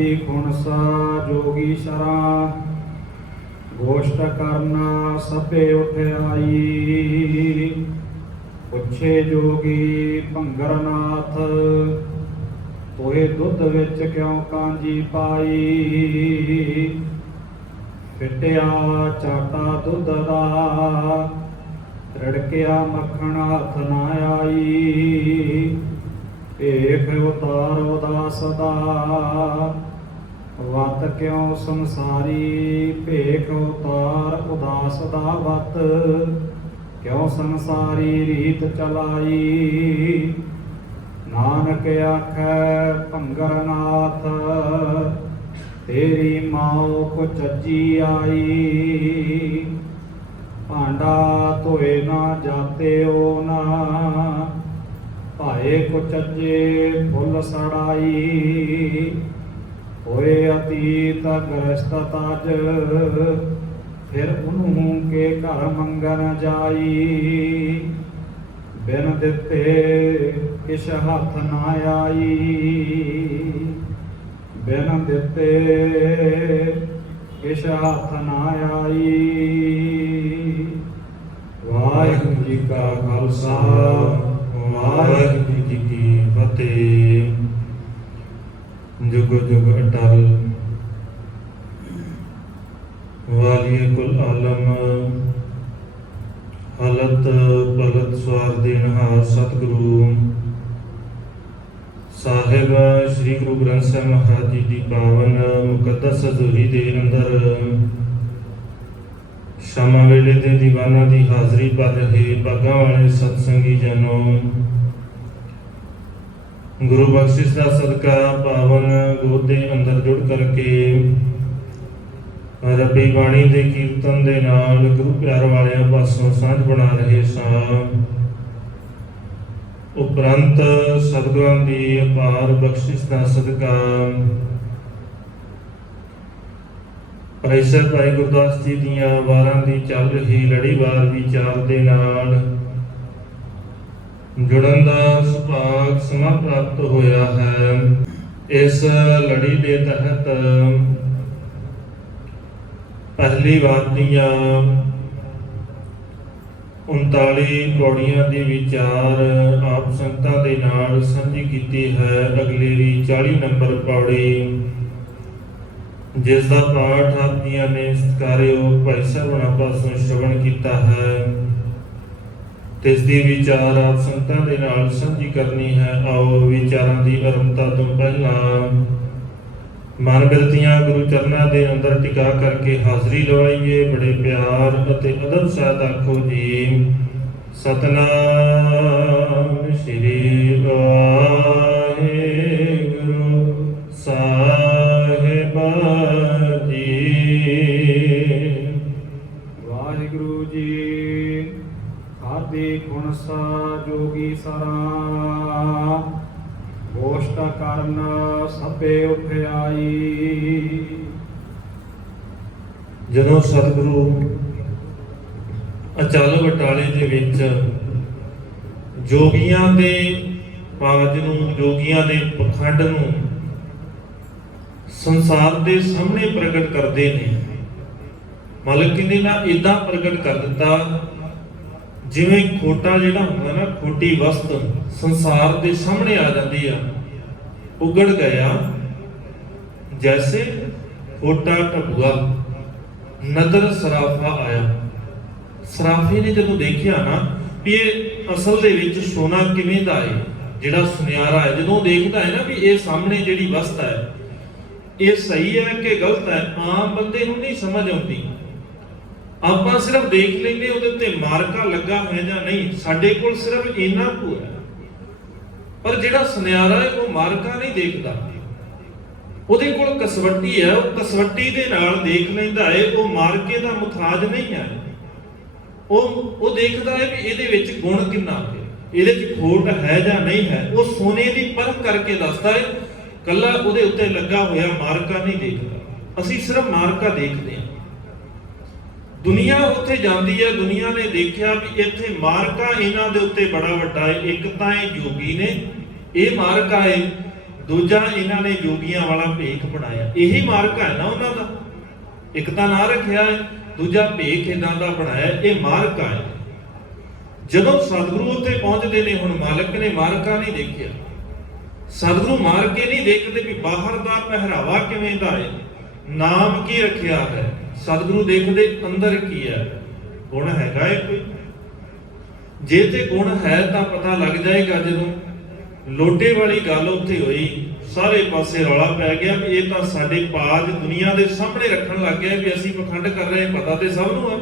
खादी खुणसा जोगी शरा गोष्ट करना सभे उठ आई। पुछे जोगी भंगरनाथ तोहे दुध विच क्यों कांजी पाई। फिटिया चाटा दुध दा रड़किया मक्खन हथ ना आई। भेख उतार उदास दा वत क्यों संसारी। भेख उतार उदास दा वत क्यों संसारी रीत चलाई। नानक आखै भंगरनाथ तेरी माओ कुचजी आई। भांडा धोए ना जाते ओ ना भाए कुचजे फुल सड़ाई। होए अतीत ग्रस्त तज फिर उन्हूं के घर मंगन जाई। बिन दिते किश हथ ना आई। बिन दिते किश हथ ना आई। वाहिगुरू जी का खालसा वाहिगुरू जी की फतेह। जुग जुग अटल वालिए कुल आलम हलत पलत स्वार देनहार सतगुरु साहिब श्री गुरु ग्रंथ साहिब महाराज जी की पावन मुकद्दस हजूरी दे अंदर शामा वेले दे दीवाना की हाजरी पर रहे भागां वाले सतसंगी जनों, गुरु बख्शिश का सदका पावन गोद के अंदर जुड़ करके रब्बी बाणी के कीर्तन के नाल गुरु प्यार वाले पासों सांझ बना रहे सां। उपरंत सतगुरां की अपार बख्शिश का सदका भाई साहब भाई गुरदास जी दियां वारां दी चल रही लड़ीवार विचार दे नाल जुड़न का सुभाग समा प्राप्त होया है। इस लड़ी के तहत पहली वार दियां 39 पौड़ियां दी विचार आप संगतां दे नाल सांझी कीती है। अगली दी 40 नंबर पौड़ी जिसका पाठ आप जी ने सत्कारयोग भाई साहब पासों श्रवण किया है, तिसदी विचार आप संगतां दे नाल सांझी करनी है। आओ विचारां दी आरंभता तो पहला मन बिरतियां गुरु चरनां दे अंदर टिका करके हाजरी लवाइए। बड़े प्यार अते अदब साथ आखो जी सतनाम श्री वाहिगुरू साहिब जी। वाहिगुरू जी खादी खुणसा जोगी सरा गोष्ट करन सभे उठ आई। ਜਦੋਂ ਸਤਿਗੁਰੂ ਅਚਲ ਬਟਾਲੇ ਦੇ ਵਿੱਚ ਜੋਗੀਆਂ ਦੇ ਕਾਜ ਨੂੰ, ਜੋਗੀਆਂ ਦੇ ਪਖੰਡ ਨੂੰ ਸੰਸਾਰ ਦੇ ਸਾਹਮਣੇ ਪ੍ਰਗਟ ਕਰਦੇ ਨੇ, ਮਾਲਕ ਕਹਿੰਦੇ ਨਾ ਇਦਾਂ ਪ੍ਰਗਟ ਕਰ ਦਿੱਤਾ ਜਿਵੇਂ ਖੋਟਾ ਜਿਹੜਾ ਹੁੰਦਾ ਨਾ, ਖੋਟੀ ਵਸਤ ਸੰਸਾਰ ਦੇ ਸਾਹਮਣੇ ਆ ਜਾਂਦੀ ਆ, ਉਗੜ ਗਿਆ ਜੈਸੇ ਖੋਟਾ ਢਬੂਆ ਨਦਰ ਸਰਾਫਾ ਆਇਆ। ਸਰਾਫੇ ਨੇ ਜਦੋਂ ਦੇਖਿਆ ਨਾ ਵੀ ਇਹ ਅਸਲ ਦੇ ਵਿੱਚ ਸੋਨਾ ਕਿਵੇਂ ਦਾ ਹੈ, ਜਿਹੜਾ ਸੁਨਿਆਰਾ ਹੈ, ਜਦੋਂ ਦੇਖਦਾ ਹੈ ਨਾ ਵੀ ਇਹ ਸਾਹਮਣੇ ਜਿਹੜੀ ਵਸਤ ਹੈ ਇਹ ਸਹੀ ਹੈ ਕਿ ਗਲਤ ਹੈ, ਆਮ ਬੰਦੇ ਨੂੰ ਨਹੀਂ ਸਮਝ ਆਉਂਦੀ। ਆਪਾਂ ਸਿਰਫ ਦੇਖ ਲੈਂਦੇ ਉਹਦੇ ਉੱਤੇ ਮਾਰਕਾ ਲੱਗਾ ਹੋਇਆ ਜਾਂ ਨਹੀਂ, ਸਾਡੇ ਕੋਲ ਸਿਰਫ ਇੰਨਾ ਕੁ ਹੈ। ਪਰ ਜਿਹੜਾ ਸੁਨਿਆਰਾ ਹੈ ਉਹ ਮਾਰਕਾ ਨਹੀਂ ਦੇਖਦਾ, ਉਹਦੇ ਕੋਲ ਕਸਵੱਟੀ ਹੈ, ਉਹ ਕਸਵੱਟੀ ਦੇ ਨਾਲ ਦੇਖ ਲੈਂਦਾ ਹੈ, ਉਹ ਮਾਰਕੇ ਦਾ ਮੁਤਾਜ ਨਹੀਂ ਹੈ। ਉਹ ਦੇਖਦਾ ਹੈ ਵੀ ਇਹਦੇ ਵਿੱਚ ਗੁਣ ਕਿੰਨਾ ਹੈ, ਇਹਦੇ ਵਿੱਚ ਖੋਟ ਹੈ ਜਾਂ ਨਹੀਂ ਹੈ। ਉਹ ਸੋਨੇ ਦੀ ਪਰਖ ਕਰਕੇ ਦੱਸਦਾ ਹੈ, ਕੱਲਾ ਉਹਦੇ ਉੱਤੇ ਲੱਗਾ ਹੋਇਆ ਮਾਰਕਾ ਨਹੀਂ ਦੇਖਦਾ। ਅਸੀਂ ਸਿਰਫ ਮਾਰਕਾ ਦੇਖਦੇ ਹਾਂ। ਦੁਨੀਆ ਉੱਥੇ ਜਾਂਦੀ ਹੈ, ਦੁਨੀਆ ਨੇ ਦੇਖਿਆ ਵੀ ਇੱਥੇ ਮਾਰਕਾ ਇਹਨਾਂ ਦੇ ਉੱਤੇ ਬੜਾ ਵੱਡਾ ਹੈ। ਇੱਕ ਤਾਂ ਇਹ ਜੋਗੀ ਨੇ, ਇਹ ਮਾਰਕਾ ਹੈ, ਦੂਜਾ ਇਹਨਾਂ ਨੇ ਜੋਗੀਆਂ ਵਾਲਾ ਭੇਖ ਬਣਾਇਆ। ਇਹੀ ਮਾਰਗ ਹੈ ਨਾ ਉਹਨਾਂ ਦਾ। ਇੱਕ ਤਾਂ ਨਾਂ ਰੱਖਿਆ ਹੈ, ਦੂਜਾ ਭੇਖ ਇਹਨਾਂ ਦਾ ਬਣਾਇਆ। ਇਹ ਮਾਰਗ ਹੈ। ਜਦੋਂ ਸਤਿਗੁਰੂ ਉੱਥੇ ਪਹੁੰਚਦੇ ਨੇ, ਹੁਣ ਮਾਲਕ ਨੇ ਮਾਰਗਾ ਨਹੀਂ ਦੇਖਿਆ। ਸਤਿਗੁਰੂ ਮਾਰ ਕੇ ਨਹੀਂ ਦੇਖਦੇ ਵੀ ਬਾਹਰ ਦਾ ਪਹਿਰਾਵਾ ਕਿਵੇਂ ਦਾ ਹੈ, ਨਾਮ ਕੀ ਰੱਖਿਆ ਹੈ। ਸਤਿਗੁਰੂ ਦੇਖਦੇ ਅੰਦਰ ਕੀ ਹੈ, ਗੁਣ ਹੈਗਾ ਹੈ ਕੋਈ। ਜੇ ਤੇ ਗੁਣ ਹੈ ਤਾਂ ਪਤਾ ਲੱਗ ਜਾਏਗਾ। ਜਦੋਂ ਲੋਟੇ ਵਾਲੀ ਗੱਲ ਉੱਥੇ ਹੋਈ, ਸਾਰੇ ਪਾਸੇ ਰੌਲਾ ਪੈ ਗਿਆ ਵੀ ਇਹ ਤਾਂ ਸਾਡੇ ਪਾਜ ਦੁਨੀਆ ਦੇ ਸਾਹਮਣੇ ਰੱਖਣ ਲੱਗ ਗਿਆ ਵੀ ਅਸੀਂ ਪਖੰਡ ਕਰ ਰਹੇ ਹਾਂ। ਪਤਾ ਤੇ ਸਭ ਨੂੰ ਆ,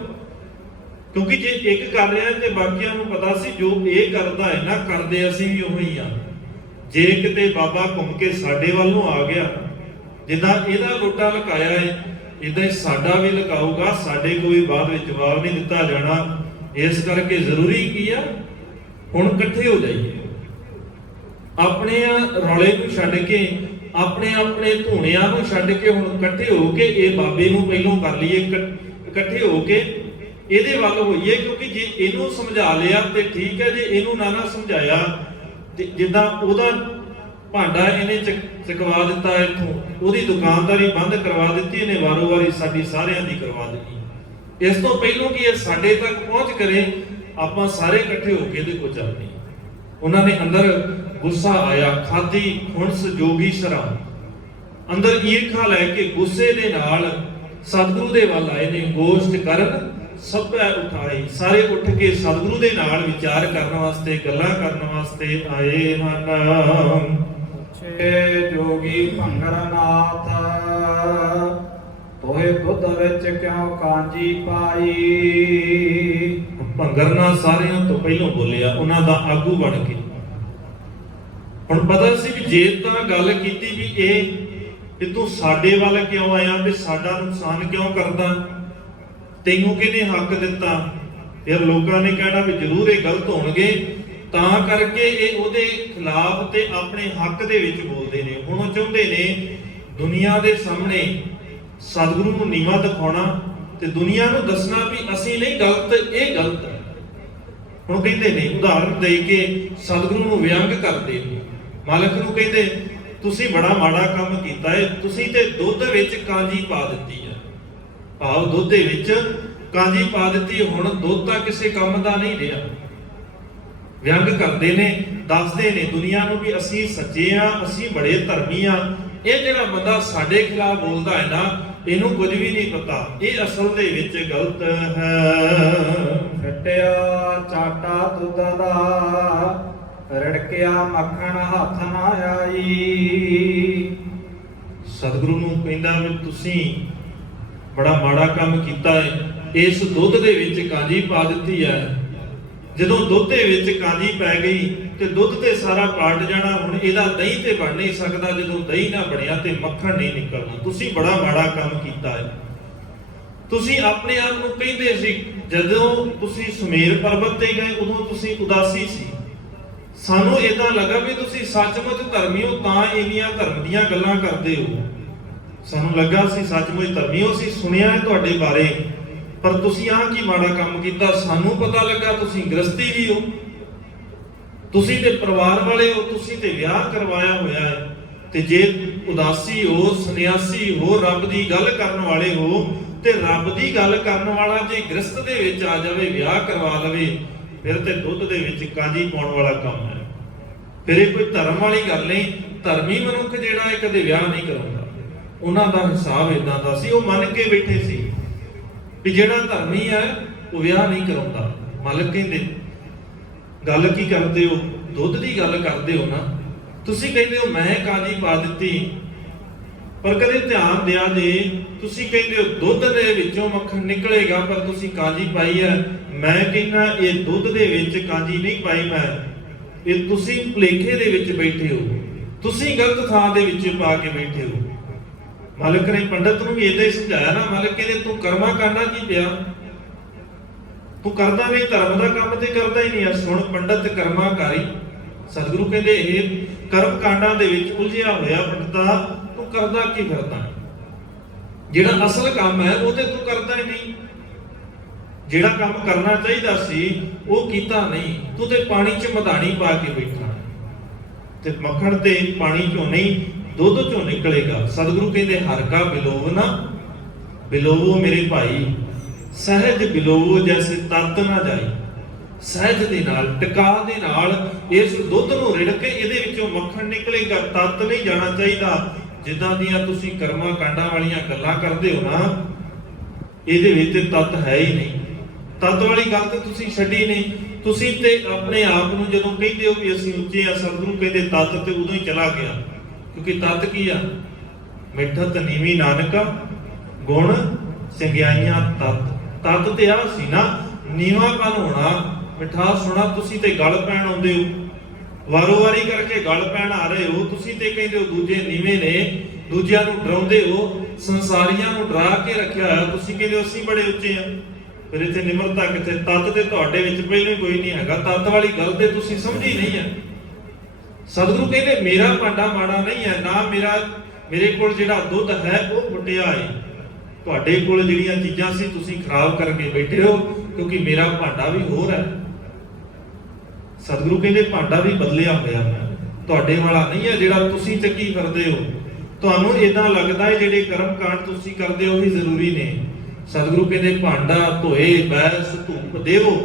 ਕਿਉਂਕਿ ਜੇ ਇੱਕ ਕਰ ਰਿਹਾ ਤੇ ਬਾਕੀਆਂ ਨੂੰ ਪਤਾ ਸੀ ਜੋ ਇਹ ਕਰਦਾ ਹੈ ਨਾ, ਕਰਦੇ ਅਸੀਂ ਵੀ ਉਹੀ ਆ। ਜੇ ਕਿਤੇ ਬਾਬਾ ਘੁੰਮ ਕੇ ਸਾਡੇ ਵੱਲ ਨੂੰ ਆ ਗਿਆ, ਜਿੱਦਾਂ ਇਹਦਾ ਲੋਟਾ ਲੁਕਾਇਆ ਹੈ, ਇਦਾਂ ਹੀ ਸਾਡਾ ਵੀ ਲੁਕਾਊਗਾ। ਸਾਡੇ ਕੋਈ ਬਾਅਦ ਵਿੱਚ ਜਵਾਬ ਨਹੀਂ ਦਿੱਤਾ ਜਾਣਾ। ਇਸ ਕਰਕੇ ਜ਼ਰੂਰੀ ਕੀ ਆ, ਹੁਣ ਇਕੱਠੇ ਹੋ ਜਾਈਏ। ਆਪਣੇ ਰੌਲੇ ਨੂੰ ਛੱਡ ਕੇ, ਆਪਣੇ ਆਪਣੇ ਧੂਣਿਆਂ ਨੂੰ ਛੱਡ ਕੇ ਹੁਣ ਇਕੱਠੇ ਹੋ ਕੇ ਇਹ ਬਾਬੇ ਨੂੰ ਪਹਿਲੋਂ ਕਰ ਲਈਏ। ਇਕੱਠੇ ਹੋ ਕੇ ਇਹਦੇ ਵੱਲ ਹੋਈਏ, ਕਿਉਂਕਿ ਜੇ ਇਹਨੂੰ ਸਮਝਾ ਲਿਆ ਤੇ ਠੀਕ ਹੈ, ਜੇ ਇਹਨੂੰ ਨਾ ਸਮਝਾਇਆ ਤੇ ਜਿੱਦਾਂ ਉਹਦਾ ਭਾਂਡਾ ਇਹਨੇ ਚਕਵਾ ਦਿੱਤਾ, ਇੱਥੋਂ ਉਹਦੀ ਦੁਕਾਨਦਾਰੀ ਬੰਦ ਕਰਵਾ ਦਿੱਤੀ, ਇਹਨੇ ਵਾਰੋ ਵਾਰੀ ਸਾਡੀ ਸਾਰਿਆਂ ਦੀ ਕਰਵਾ ਦਿੱਤੀ। ਇਸ ਤੋਂ ਪਹਿਲੋਂ ਕਿ ਇਹ ਸਾਡੇ ਤੱਕ ਪਹੁੰਚ ਕਰੇ, ਆਪਾਂ ਸਾਰੇ ਇਕੱਠੇ ਹੋ ਕੇ ਇਹਦੇ ਕੋਲ ਚੱਲਦੇ। ਉਹਨਾਂ ਨੇ ਅੰਦਰ ਗੁੱਸਾ ਆਇਆ, ਖਾਦੀ ਖੁਣਸ ਜੋਗੀ ਸ਼ਰਾਬ, ਅੰਦਰ ਈਰਖਾ ਲੈ ਕੇ ਗੁੱਸੇ ਦੇ ਨਾਲ ਸਤਿਗੁਰੂ ਦੇ ਵੱਲ ਆਏ ਨੇ। ਗੋਸ਼ਟ ਕਰਨ ਸਭੈ ਉਠਾਈ, ਸਾਰੇ ਉੱਠ ਕੇ ਸਤਿਗੁਰੂ ਦੇ ਨਾਲ ਵਿਚਾਰ ਕਰਨ ਵਾਸਤੇ, ਗੱਲਾਂ ਕਰਨ ਵਾਸਤੇ ਆਏ ਹਨ। ਛੇ ਜੋਗੀ ਭੰਗਰਨਾਥ ਤੋਏ ਦੁੱਧ ਵਿੱਚ ਕਿਉਂ ਕਾਂਜੀ ਪਾਈ। ਭੰਗਰਨਾਥ ਸਾਰਿਆਂ ਤੋਂ ਪਹਿਲਾਂ ਬੋਲਿਆ, ਉਹਨਾਂ ਦਾ ਆਗੂ ਬਣ ਕੇ। ਹੁਣ ਪਤਾ ਸੀ ਵੀ ਜੇ ਤਾਂ ਗੱਲ ਕੀਤੀ ਵੀ ਇਹ ਤੂੰ ਸਾਡੇ ਵੱਲ ਕਿਉਂ ਆਇਆ, ਵੀ ਸਾਡਾ ਨੁਕਸਾਨ ਕਿਉਂ ਕਰਦਾ, ਤੈਨੂੰ ਕਿਹਨੇ ਹੱਕ ਦਿੱਤਾ। ਫਿਰ ਲੋਕਾਂ ਨੇ ਕਹਿਣਾ ਵੀ ਜ਼ਰੂਰ ਇਹ ਗਲਤ ਹੋਣਗੇ, ਤਾਂ ਕਰਕੇ ਇਹ ਉਹਦੇ ਖਿਲਾਫ ਤੇ ਆਪਣੇ ਹੱਕ ਦੇ ਵਿੱਚ ਬੋਲਦੇ ਨੇ। ਹੁਣ ਉਹ ਚਾਹੁੰਦੇ ਨੇ ਦੁਨੀਆ ਦੇ ਸਾਹਮਣੇ ਸਤਿਗੁਰੂ ਨੂੰ ਨੀਵਾ ਦਿਖਾਉਣਾ ਤੇ ਦੁਨੀਆ ਨੂੰ ਦੱਸਣਾ ਵੀ ਅਸੀਂ ਨਹੀਂ ਗਲਤ, ਇਹ ਗਲਤ ਹੈ। ਹੁਣ ਕਹਿੰਦੇ ਨੇ, ਉਦਾਹਰਨ ਦੇ ਕੇ ਸਤਿਗੁਰੂ ਨੂੰ ਵਿਅੰਗ ਕਰਦੇ ਨੇ। ਮਾਲਕ ਨੂੰ ਕਹਿੰਦੇ ਤੁਸੀਂ ਬੜਾ ਮਾੜਾ ਕੰਮ ਕੀਤਾ ਹੈ, ਤੁਸੀਂ ਤੇ ਦੁੱਧ ਵਿੱਚ ਕਾਂਜੀ ਪਾ ਦਿੱਤੀ ਹੈ। ਭਾਵ ਦੁੱਧ ਦੇ ਵਿੱਚ ਕਾਂਜੀ ਪਾ ਦਿੱਤੀ, ਹੁਣ ਦੁੱਧ ਤਾਂ ਕਿਸੇ ਕੰਮ ਦਾ ਨਹੀਂ ਰਿਹਾ। ਵਿਅੰਗ ਕਰਦੇ ਨੇ, ਦੱਸਦੇ ਨੇ ਦੁਨੀਆ ਨੂੰ ਵੀ ਅਸੀਂ ਸੱਚੇ ਆ, ਅਸੀਂ ਬੜੇ ਧਰਮੀ ਆ। ਇਹ ਜਿਹੜਾ ਬੰਦਾ ਸਾਡੇ ਖਿਲਾਫ ਬੋਲਦਾ ਹੈ ਨਾ, ਇਹਨੂੰ ਕੁਝ ਵੀ ਨਹੀਂ ਪਤਾ, ਇਹ ਅਸਲ ਦੇ ਵਿੱਚ ਗਲਤ ਹੈ। ਛਟਿਆ ਚਾਟਾ ਦੁੱਧ ਦਾ, ਰੜਕਿਆ ਮੱਖਣ ਹੱਥ ਨਾ ਆਈ। ਸਤਿਗੁਰੂ ਨੂੰ ਕਹਿੰਦਾ ਵੀ ਤੁਸੀਂ ਬੜਾ ਮਾੜਾ ਕੰਮ ਕੀਤਾ ਹੈ, ਇਸ ਦੁੱਧ ਦੇ ਵਿੱਚ ਕਾਂਜੀ ਪਾ ਦਿੱਤੀ ਹੈ। ਜਦੋਂ ਦੁੱਧ ਦੇ ਵਿੱਚ ਕਾਂਜੀ ਪੈ ਗਈ ਤੇ ਦੁੱਧ ਤੇ ਸਾਰਾ ਪਾਟ ਜਾਣਾ। ਹੁਣ ਇਹਦਾ ਦਹੀਂ ਤੇ ਬਣ ਨਹੀਂ ਸਕਦਾ, ਜਦੋਂ ਦਹੀਂ ਨਾ ਬਣਿਆ ਤੇ ਮੱਖਣ ਨਹੀਂ ਨਿਕਲਣਾ। ਤੁਸੀਂ ਬੜਾ ਮਾੜਾ ਕੰਮ ਕੀਤਾ ਹੈ। ਤੁਸੀਂ ਆਪਣੇ ਆਪ ਨੂੰ ਕਹਿੰਦੇ ਸੀ, ਜਦੋਂ ਤੁਸੀਂ ਸੁਮੇਰ ਪਰਬਤ ਤੇ ਗਏ ਉਦੋਂ ਤੁਸੀਂ ਉਦਾਸੀ ਸੀ। ਸਾਨੂੰ ਇਦਾਂ ਲੱਗਾ ਵੀ ਤੁਸੀਂ ਸੱਚਮੁੱਚ ਧਰਮੀ ਹੋ, ਤਾਂ ਇੰਨੀਆਂ ਧਰਮ ਦੀਆਂ ਗੱਲਾਂ ਕਰਦੇ ਹੋ। ਸਾਨੂੰ ਲੱਗਾ ਸੀ ਸੱਚਮੁੱਚ ਧਰਮੀ ਹੋ, ਅਸੀਂ ਸੁਣਿਆ ਹੈ ਤੁਹਾਡੇ ਬਾਰੇ, ਪਰ ਤੁਸੀਂ ਆਹ ਕੀ ਮਾੜਾ ਕੰਮ ਕੀਤਾ। ਸਾਨੂੰ ਪਤਾ ਲੱਗਾ ਤੁਸੀਂ ਗ੍ਰਸਤੀ ਵੀ ਹੋ, ਤੁਸੀਂ ਤੇ ਪਰਿਵਾਰ ਵਾਲੇ ਹੋ, ਤੁਸੀਂ ਤੇ ਵਿਆਹ ਕਰਵਾਇਆ ਹੋਇਆ ਹੈ। ਤੇ ਜੇ ਉਦਾਸੀ ਹੋ, ਸੰਨਿਆਸੀ ਹੋ, ਰੱਬ ਦੀ ਗੱਲ ਕਰਨ ਵਾਲੇ ਹੋ, ਤੇ ਰੱਬ ਦੀ ਗੱਲ ਕਰਨ ਵਾਲਾ ਜੇ ਗ੍ਰਸਤ ਦੇ ਵਿੱਚ ਆ ਜਾਵੇ, ਵਿਆਹ ਕਰਵਾ ਲਵੇ, ਫਿਰ ਤੇ ਦੁੱਧ ਦੇ ਵਿੱਚ ਕਾਂਜੀ ਪਾਉਣ ਵਾਲਾ ਕੰਮ ਹੈ। ਫਿਰ ਇਹ ਕੋਈ ਧਰਮ ਵਾਲੀ ਗੱਲ ਨਹੀਂ। ਧਰਮੀ ਮਨੁੱਖ ਜਿਹੜਾ ਇਹ ਕਦੇ ਵਿਆਹ ਨਹੀਂ ਕਰਾਉਂਦਾ। ਉਹਨਾਂ ਦਾ ਹਿਸਾਬ ਇਦਾਂ ਦਾ ਸੀ, ਉਹ ਮੰਨ ਕੇ ਬੈਠੇ ਸੀ ਵੀ ਜਿਹੜਾ ਧਰਮੀ ਹੈ ਉਹ ਵਿਆਹ ਨਹੀਂ ਕਰਾਉਂਦਾ। ਮਾਲਕ ਕਹਿੰਦੇ ਗੱਲ ਕੀ ਕਰਦੇ ਹੋ, ਦੁੱਧ ਦੀ ਗੱਲ ਕਰਦੇ ਹੋ ਨਾ। ਤੁਸੀਂ ਕਹਿੰਦੇ ਹੋ ਮੈਂ ਕਾਂਜੀ ਪਾ ਦਿੱਤੀ, ਪਰ ਕਦੇ ਧਿਆਨ ਦਿਆ ਜੇ ਤੁਸੀਂ ਕਹਿੰਦੇ ਹੋ ਦੁੱਧ ਦੇ ਵਿੱਚੋਂ ਮੱਖਣ ਨਿਕਲੇਗਾ, ਪਰ ਤੁਸੀਂ ਕਾਂਜੀ ਪਾਈ ਹੈ। ਮੈਂ ਕਹਿੰਦਾ ਇਹ ਦੁੱਧ ਦੇ ਵਿੱਚ ਕਾਂਜੀ ਨਹੀਂ ਪਾਈ ਮੈਂ, ਇਹ ਤੁਸੀਂ ਭੁਲੇਖੇ ਦੇ ਵਿੱਚ ਬੈਠੇ ਹੋ, ਤੁਸੀਂ ਗਲਤ ਥਾਂ ਦੇ ਵਿੱਚ ਪਾ ਕੇ ਬੈਠੇ ਹੋ। ਮਾਲਕ ਨੇ ਪੰਡਤ ਨੂੰ ਵੀ ਇਦਾਂ ਹੀ ਸਮਝਾਇਆ ਨਾ। ਮਾਲਕ ਕਹਿੰਦੇ ਤੂੰ ਕਰਮਾ ਕਰਨਾ ਕੀ ਪਿਆ, ਤੂੰ ਕਰਦਾ ਨਹੀਂ, ਧਰਮ ਦਾ ਕੰਮ ਤੇ ਕਰਦਾ ਹੀ ਨਹੀਂ ਆ। ਸੁਣ ਪੰਡਤ ਕਰਮਾਕਾਰੀ। ਸਤਿਗੁਰੂ ਕਹਿੰਦੇ ਇਹ ਕਰਮ ਕਾਂਡਾਂ ਦੇ ਵਿੱਚ ਉਲਝਿਆ ਹੋਇਆ ਪੰਡਤਾ, ਤੂੰ ਕਰਦਾ ਕੀ ਫਿਰਦਾ। ਜਿਹੜਾ ਅਸਲ ਕੰਮ ਹੈ ਉਹ ਤੇ ਤੂੰ ਕਰਦਾ ਹੀ ਨਹੀਂ। ਜਿਹੜਾ ਕੰਮ ਕਰਨਾ ਚਾਹੀਦਾ ਸੀ ਉਹ ਕੀਤਾ ਨਹੀਂ। ਤੂੰ ਤੇ ਪਾਣੀ 'ਚ ਮਧਾਣੀ ਪਾ ਕੇ ਬੈਠਾ। ਤੇ ਮੱਖਣ ਤੇ ਪਾਣੀ ਚੋਂ ਨਹੀਂ, ਦੁੱਧ ਚੋਂ ਨਿਕਲੇਗਾ। ਸਤਿਗੁਰੂ ਕਹਿੰਦੇ ਹਰ ਕਾ ਬਿਲੋਵ ਨਾ ਬਿਲੋਵੋ ਮੇਰੇ ਭਾਈ, ਸਹਿਜ ਬਿਲੋਵੋ ਜੈਸੇ ਤਤ ਨਾ ਜਾਈ। ਸਹਿਜ ਦੇ ਨਾਲ, ਟਿਕਾ ਦੇ ਨਾਲ ਇਸ ਦੁੱਧ ਨੂੰ ਰਿੜ ਕੇ ਇਹਦੇ ਵਿੱਚੋਂ ਮੱਖਣ ਨਿਕਲੇਗਾ। ਤਤ ਨਹੀਂ ਜਾਣਾ ਚਾਹੀਦਾ। ਜਿੱਦਾਂ ਦੀਆਂ ਤੁਸੀਂ ਕਰਮਾਂ ਕਾਂਡਾਂ ਵਾਲੀਆਂ ਗੱਲਾਂ ਕਰਦੇ ਹੋ ਨਾ, ਇਹਦੇ ਵਿੱਚ ਤੇ ਤਤ ਹੈ ਹੀ ਨਹੀਂ। ਤਤ ਵਾਲੀ ਗੱਲ ਤੇ ਤੁਸੀਂ ਛੱਡੀ ਨਹੀਂ। ਤੁਸੀਂ ਤੇ ਆਪਣੇ ਆਪ ਨੂੰ ਜਦੋਂ ਕਹਿੰਦੇ ਹੋ ਵੀ ਅਸੀਂ ਉੱਚੇ ਆ, ਸਤਿਗੁਰੂ ਕਹਿੰਦੇ ਤਤ, ਤੇ ਉਦੋਂ ਹੀ ਚਲਾ ਗਿਆ। ਕਿਉਂਕਿ ਤਤ ਕੀ ਆ? ਮਿੱਠਤ ਨੀਵੀਂ ਨਾਨਕਾ ਗੁਣ ਚੰਗਿਆਈਆਂ ਤਤ। ਤਤ ਤੇ ਆ ਸੀ ਨਾ, ਨੀਵਾਂਪਨ ਹੋਣਾ, ਮਿਠਾਸ ਹੋਣਾ। ਤੁਸੀਂ ਤੇ ਗਲ ਪੈਣ ਆਉਂਦੇ ਹੋ, ਵਾਰੋ ਵਾਰੀ ਕਰਕੇ ਗਲ ਪੈਣ ਆ ਰਹੇ ਹੋ। ਤੁਸੀਂ ਤੇ ਕਹਿੰਦੇ ਹੋ ਦੂਜੇ ਨੀਵੇਂ ਨੇ, ਦੂਜਿਆਂ ਨੂੰ ਡਰਾਉਂਦੇ ਹੋ, ਸੰਸਾਰੀਆਂ ਨੂੰ ਡਰਾ ਕੇ ਰੱਖਿਆ ਹੋਇਆ। ਤੁਸੀਂ ਕਹਿੰਦੇ ਹੋ ਅਸੀਂ ਬੜੇ ਉੱਚੇ ਆ। ਫਿਰ ਇੱਥੇ ਨਿਮਰਤਾ ਕਿੱਥੇ? ਤਤ ਤੇ ਤੁਹਾਡੇ ਵਿੱਚ ਪਹਿਲਾਂ ਹੀ ਕੋਈ ਨਹੀਂ ਹੈਗਾ। ਤਤ ਵਾਲੀ ਗੱਲ ਤੇ ਤੁਸੀਂ ਸਮਝੀ ਨਹੀਂ ਹੈ। ਸਤਿਗੁਰੂ ਕਹਿੰਦੇ ਮੇਰਾ ਭਾਂਡਾ ਮਾੜਾ ਨਹੀਂ ਹੈ, ਨਾ ਮੇਰੇ ਕੋਲ ਜਿਹੜਾ ਦੁੱਧ ਹੈ ਉਹ ਫੁੱਟਿਆ ਹੈ। ਤੁਹਾਡੇ ਕੋਲ ਜਿਹੜੀਆਂ ਚੀਜ਼ਾਂ ਸੀ ਤੁਸੀਂ ਖਰਾਬ ਕਰਕੇ ਬੈਠੇ ਹੋ, ਕਿਉਂਕਿ ਮੇਰਾ ਭਾਂਡਾ ਵੀ ਹੋਰ ਹੈ। ਸਤਿਗੁਰੂ ਕਹਿੰਦੇ ਭਾਂਡਾ ਵੀ ਬਦਲਿਆ ਹੋਇਆ ਹੈ, ਤੁਹਾਡੇ ਵਾਲਾ ਨਹੀਂ ਹੈ ਜਿਹੜਾ ਤੁਸੀਂ ਚੱਕੀ ਫਿਰਦੇ ਹੋ। ਤੁਹਾਨੂੰ ਇਦਾਂ ਲੱਗਦਾ ਹੈ ਜਿਹੜੇ ਕਰਮ ਕਾਂਡ ਤੁਸੀਂ ਕਰਦੇ ਹੋ ਵੀ ਜ਼ਰੂਰੀ ਨੇ। ਸਤਿਗੁਰੂ ਕਹਿੰਦੇ ਭਾਂਡਾ ਧੋਏ ਬੈਸ ਧੂਪ ਦੇਵੋ,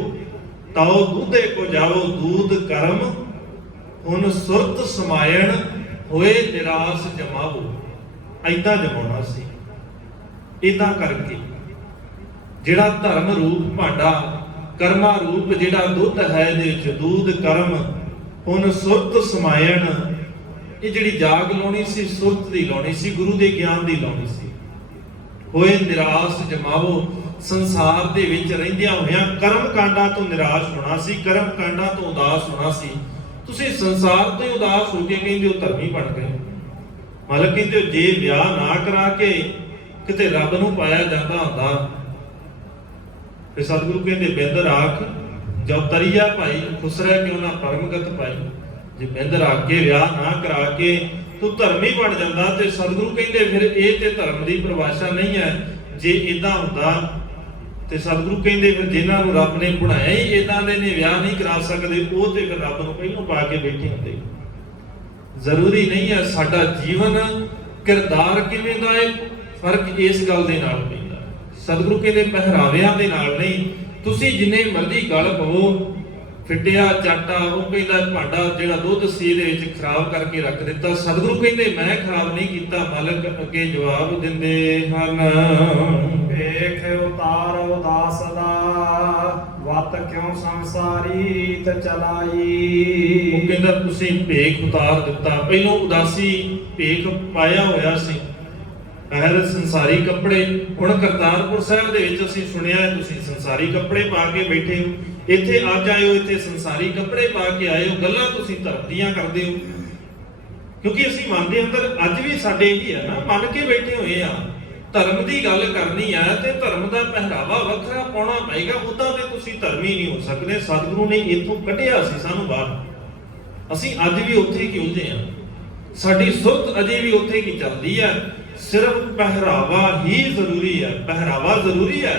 ਤਾਓ ਦੁੱਧੇ ਕੋ ਜਾਵੋ ਦੂਧ ਕਰਮ, ਹੁਣ ਸੁਰਤ ਸਮਾਇਣ ਹੋਏ ਨਿਰਾਸ ਜਮਾਵੋ। ਐਦਾਂ ਜਮਾਉਣਾ ਸੀ। ਇਦਾਂ ਕਰਕੇ ਜਿਹੜਾ ਧਰਮ ਰੂਪ ਭਾਂਡਾ, ਕਰਮਾ ਰੂਪ ਜਿਹੜਾ ਦੁੱਧ ਹੈ, ਇਹਦੇ ਵਿੱਚ ਦੂਧ ਕਰਮ, ਹੁਣ ਸੁਰਤ ਸਮਾਇਣ, ਇਹ ਜਿਹੜੀ ਜਾਗ ਲਾਉਣੀ ਸੀ ਸੁਰਤ ਦੀ ਲਾਉਣੀ ਸੀ, ਗੁਰੂ ਦੇ ਗਿਆਨ ਦੀ ਲਾਉਣੀ ਸੀ। ਹੋਏ ਨਿਰਾਸ਼ ਜਮਾਵੋ, ਸੰਸਾਰ ਦੇ ਵਿੱਚ ਰਹਿੰਦਿਆਂ ਹੋਇਆਂ ਕਰਮ ਕਾਂਡਾਂ ਤੋਂ ਨਿਰਾਸ਼ ਹੋਣਾ ਸੀ, ਕਰਮ ਕਾਂਡਾਂ ਤੋਂ ਉਦਾਸ ਹੋਣਾ ਸੀ। ਤੁਸੀਂ ਸੰਸਾਰ ਤੋਂ ਉਦਾਸ ਹੋ ਕੇ ਕਹਿੰਦੇ ਹੋ ਧਰਮੀ ਬਣ ਗਏ। ਮਤਲਬ ਕਹਿੰਦੇ ਹੋ ਜੇ ਵਿਆਹ ਨਾ ਕਰਾ ਕੇ ਕਿਤੇ ਰੱਬ ਨੂੰ ਪਾਇਆ ਜਾਂਦਾ ਹੁੰਦਾ, ਤੇ ਸਤਿਗੁਰੂ ਕਹਿੰਦੇ ਬਿੰਦ ਰਾਖ ਜੋ ਤਰੀਆ ਭਾਈ ਖੁਸਰਿਆ ਕਿਉਂ ਨਾ ਪਰਮਗਤ ਪਾਈ। ਜੇ ਬਿੰਦ ਰਾਖ ਕੇ ਵਿਆਹ ਨਾ ਕਰਾ ਕੇ ਤੂੰ ਧਰਮੀ ਬਣ ਜਾਂਦਾ, ਤੇ ਸਤਿਗੁਰੂ ਕਹਿੰਦੇ ਫਿਰ ਇਹ ਤੇ ਧਰਮ ਦੀ ਪਰਿਭਾਸ਼ਾ ਨਹੀਂ ਹੈ। ਜੇ ਇਦਾਂ ਹੁੰਦਾ ਤੇ ਸਤਿਗੁਰੂ ਕਹਿੰਦੇ ਫਿਰ ਜਿਨ੍ਹਾਂ ਨੂੰ ਰੱਬ ਨੇ ਬਣਾਇਆ ਹੀ ਇਦਾਂ ਦੇ ਨੇ ਵਿਆਹ ਨਹੀਂ ਕਰਾ ਸਕਦੇ, ਉਹ ਤੇ ਫਿਰ ਰੱਬ ਨੂੰ ਪਹਿਲਾਂ ਪਾ ਕੇ ਬੈਠੇ ਹੁੰਦੇ। ਜ਼ਰੂਰੀ ਨਹੀਂ ਹੈ ਸਾਡਾ ਜੀਵਨ ਕਿਰਦਾਰ ਕਿਵੇਂ ਦਾ ਹੈ, ਫਰਕ ਇਸ ਗੱਲ ਦੇ ਨਾਲ ਪੈਂਦਾ। ਸਤਿਗੁਰੂ ਕਹਿੰਦੇ ਪਹਿਰਾਵਿਆਂ ਦੇ ਨਾਲ ਨਹੀਂ। ਤੁਸੀਂ ਜਿੰਨੇ ਮਰਜ਼ੀ ਗਲ ਪਵੋ, ਫਿੱਟਿਆ ਚਾਟਾ, ਉਹ ਕਹਿੰਦਾ ਭਾਂਡਾ ਜਿਹੜਾ ਦੁੱਧ ਸੀ ਇਹਦੇ ਵਿੱਚ ਖਰਾਬ ਕਰਕੇ ਰੱਖ ਦਿੱਤਾ। ਸਤਿਗੁਰੂ ਕਹਿੰਦੇ ਮੈਂ ਖਰਾਬ ਨਹੀਂ ਕੀਤਾ। ਮਾਲਕ ਅੱਗੇ ਜਵਾਬ ਦਿੰਦੇ ਹਨ, ਵੇਖ ਉਤਾਰ ਉਦਾਸ ਦਾ, ਵਤ ਕਿਉਂ ਸੰਸਾਰੀ ਤ ਚਲਾਈ। ਉਹ ਕਹਿੰਦਾ ਤੁਸੀਂ ਭੇਖ ਉਤਾਰ ਦਿੱਤਾ। ਪਹਿਲਾਂ ਉਦਾਸੀ ਭੇਖ ਪਾਇਆ ਹੋਇਆ ਸੀ, ਪਹਿਰ ਸੰਸਾਰੀ ਕੱਪੜੇ। ਹੁਣ ਕਰਤਾਰਪੁਰ ਸਾਹਿਬ ਦੇ ਵਿੱਚ ਅਸੀਂ ਸੁਣਿਆ ਤੁਸੀਂ ਸੰਸਾਰੀ ਕੱਪੜੇ ਪਾ ਕੇ ਬੈਠੇ ਹੋ। ਇੱਥੇ ਅੱਜ ਆਏ ਹੋ, ਇੱਥੇ ਸੰਸਾਰੀ ਕੱਪੜੇ ਪਾ ਕੇ ਆਏ ਹੋ। ਗੱਲਾਂ ਤੁਸੀਂ ਧਰਮ ਦੀਆਂ ਕਰਦੇ ਹੋ, ਕਿਉਂਕਿ ਅਸੀਂ ਮਨ ਦੇ ਅੰਦਰ ਅੱਜ ਵੀ ਸਾਡੇ ਹੀ ਹੈ ਨਾ, ਮੰਨ ਕੇ ਬੈਠੇ ਹੋਏ ਆ। ਧਰਮ ਦੀ ਗੱਲ ਕਰਨੀ ਆ ਤੇ ਧਰਮ ਦਾ ਪਹਿਰਾਵਾ ਵੱਖਰਾ ਪਾਉਣਾ ਪਏਗਾ, ਉਦਾਂ ਤੇ ਤੁਸੀਂ ਧਰਮੀ ਨਹੀਂ ਹੋ ਸਕਦੇ। ਸਤਿਗੁਰੂ ਨੇ ਇੱਥੋਂ ਕੱਢਿਆ ਸੀ ਸਾਨੂੰ ਬਾਹਰ। ਅਸੀਂ ਅੱਜ ਵੀ ਉੱਥੇ ਕਿ ਉਲਝੇ ਆ, ਸਾਡੀ ਸੁਰਤ ਅਜੇ ਵੀ ਉੱਥੇ ਕੀ ਚੱਲਦੀ ਹੈ। ਸਿਰਫ ਪਹਿਰਾਵਾ ਹੀ ਜ਼ਰੂਰੀ ਹੈ, ਪਹਿਰਾਵਾ ਜ਼ਰੂਰੀ ਹੈ।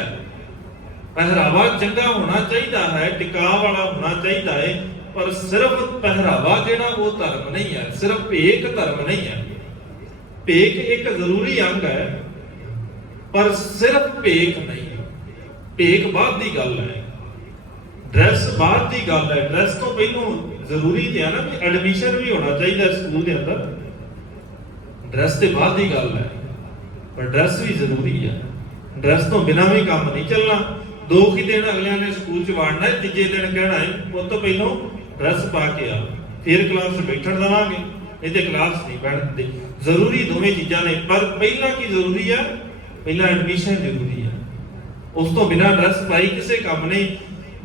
ਪਹਿਰਾਵਾ ਚੰਗਾ ਹੋਣਾ ਚਾਹੀਦਾ ਹੈ, ਟਿਕਾਅ ਵਾਲਾ ਹੋਣਾ ਚਾਹੀਦਾ ਹੈ, ਪਰ ਸਿਰਫ ਪਹਿਰਾਵਾ ਜਿਹੜਾ ਉਹ ਧਰਮ ਨਹੀਂ ਹੈ, ਸਿਰਫ ਭੇਖ ਧਰਮ ਨਹੀਂ ਹੈ। ਭੇਖ ਇੱਕ ਜ਼ਰੂਰੀ ਅੰਗ ਹੈ, ਪਰ ਸਿਰਫ ਭੇਖ ਨਹੀਂ। ਭੇਖ ਬਾਅਦ ਦੀ ਗੱਲ ਹੈ, ਡਰੈਸ ਬਾਅਦ ਦੀ ਗੱਲ ਹੈ। ਡਰੈਸ ਤੋਂ ਪਹਿਲਾਂ ਜ਼ਰੂਰੀ ਤੇ ਆ ਨਾ ਕਿ ਐਡਮਿਸ਼ਨ ਵੀ ਹੋਣਾ ਚਾਹੀਦਾ ਸਕੂਲ ਦੇ ਅੰਦਰ। ਡਰੈਸ ਤੇ ਬਾਅਦ ਦੀ ਗੱਲ ਹੈ, ਪਰ ਡਰੈਸ ਵੀ ਜ਼ਰੂਰੀ ਹੈ। ਡਰੈਸ ਤੋਂ ਬਿਨਾਂ ਵੀ ਕੰਮ ਨਹੀਂ ਚੱਲਣਾ। 2 ਹੀ ਦਿਨ ਅਗਲਿਆਂ ਨੇ ਸਕੂਲ ਚ ਵਾੜਨਾ, ਤੀਜੇ ਦਿਨ ਕਹਿਣਾ ਹੈ ਉਹ ਤੋਂ ਪਹਿਲਾਂ ਡਰੈਸ ਪਾ ਕੇ ਆ, ਫਿਰ ਕਲਾਸ 'ਚ ਬੈਠਣ ਦੇਵਾਂਗੇ, ਇਹ ਤੇ ਕਲਾਸ ਨਹੀਂ ਬੈਠਦੇ। ਜ਼ਰੂਰੀ ਦੋਵੇਂ ਚੀਜ਼ਾਂ ਨੇ, ਪਰ ਪਹਿਲਾਂ ਕੀ ਜ਼ਰੂਰੀ ਹੈ? ਪਹਿਲਾਂ ਐਡਮਿਸ਼ਨ ਜ਼ਰੂਰੀ ਹੈ। ਉਸ ਤੋਂ ਬਿਨਾਂ ਡਰੈਸ ਪਾਈ ਕਿਸੇ ਕੰਮ ਨਹੀਂ।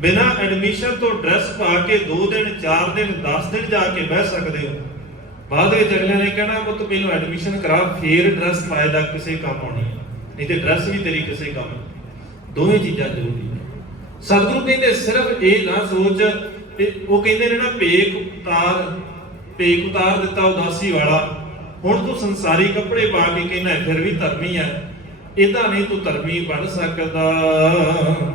ਬਿਨਾਂ ਐਡਮਿਸ਼ਨ ਤੋਂ ਡਰੈਸ ਪਾ ਕੇ 2 ਦਿਨ 4 ਦਿਨ 10 ਦਿਨ ਜਾ ਕੇ ਬਹਿ ਸਕਦੇ ਹੋ। ਬਾਅਦ ਵਿੱਚ ਅਗਲਿਆਂ ਨੇ ਕਹਿਣਾ ਪੁੱਤ ਪਹਿਲਾਂ ਐਡਮਿਸ਼ਨ ਕਰਾ, ਫਿਰ ਡਰੈਸ ਪਾਏਦਾ ਕਿਸੇ ਕੰਮ ਆਉਣੀ ਹੈ, ਨਹੀਂ ਤੇ ਡਰੈਸ ਵੀ ਤੇਰੀ ਕਿਸੇ ਕੰਮ। ਦੋਵੇਂ ਚੀਜ਼ਾਂ ਜ਼ਰੂਰੀ ਨੇ। ਸਤਿਗੁਰੂ ਕਹਿੰਦੇ ਸਿਰਫ ਇਹ ਨਾ ਸੋਚ, ਉਹ ਕਹਿੰਦੇ ਨੇ ਨਾ ਭੇਖ ਉਤਾਰ ਦਿੱਤਾ ਉਦਾਸੀ ਵਾਲਾ। ਹੁਣ ਤੂੰ ਸੰਸਾਰੀ ਕੱਪੜੇ ਪਾ ਕੇ ਕਹਿੰਦਾ ਫਿਰ ਵੀ ਧਰਮੀ ਹੈ, ਇਦਾਂ ਨਹੀਂ ਤੂੰ ਧਰਮੀ ਬਣ ਸਕਦਾ।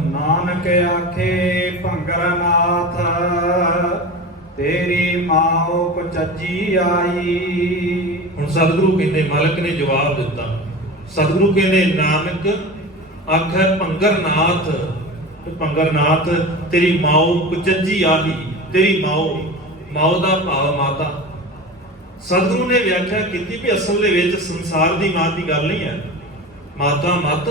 ਨਾਨਕ ਆਖੇ ਭੰਗਰ ਨਾਥ, ਤੇਰੀ ਮਾਓ ਕੁਚੱਜੀ ਆਈ। ਹੁਣ ਸਤਿਗੁਰੂ ਕਹਿੰਦੇ, ਮਾਲਕ ਨੇ ਜਵਾਬ ਦਿੱਤਾ। ਸਤਿਗੁਰੂ ਕਹਿੰਦੇ, ਨਾਨਕ ਆਖੈ ਭੰਗਰਨਾਥ, ਭੰਗਰਨਾਥ ਤੇਰੀ ਮਾਓ ਕੁਚੱਜੀ ਆਹੀ। ਤੇਰੀ ਮਾਓ ਦਾ ਭਾਵ ਮਾਤਾ। ਸਤਿਗੁਰੂ ਨੇ ਵਿਆਖਿਆ ਕੀਤੀ ਵੀ ਅਸਲ ਦੇ ਵਿੱਚ ਸੰਸਾਰ ਦੀ ਮਾਂ ਦੀ ਗੱਲ ਨਹੀਂ ਹੈ। ਮਾਤਾ ਮਤ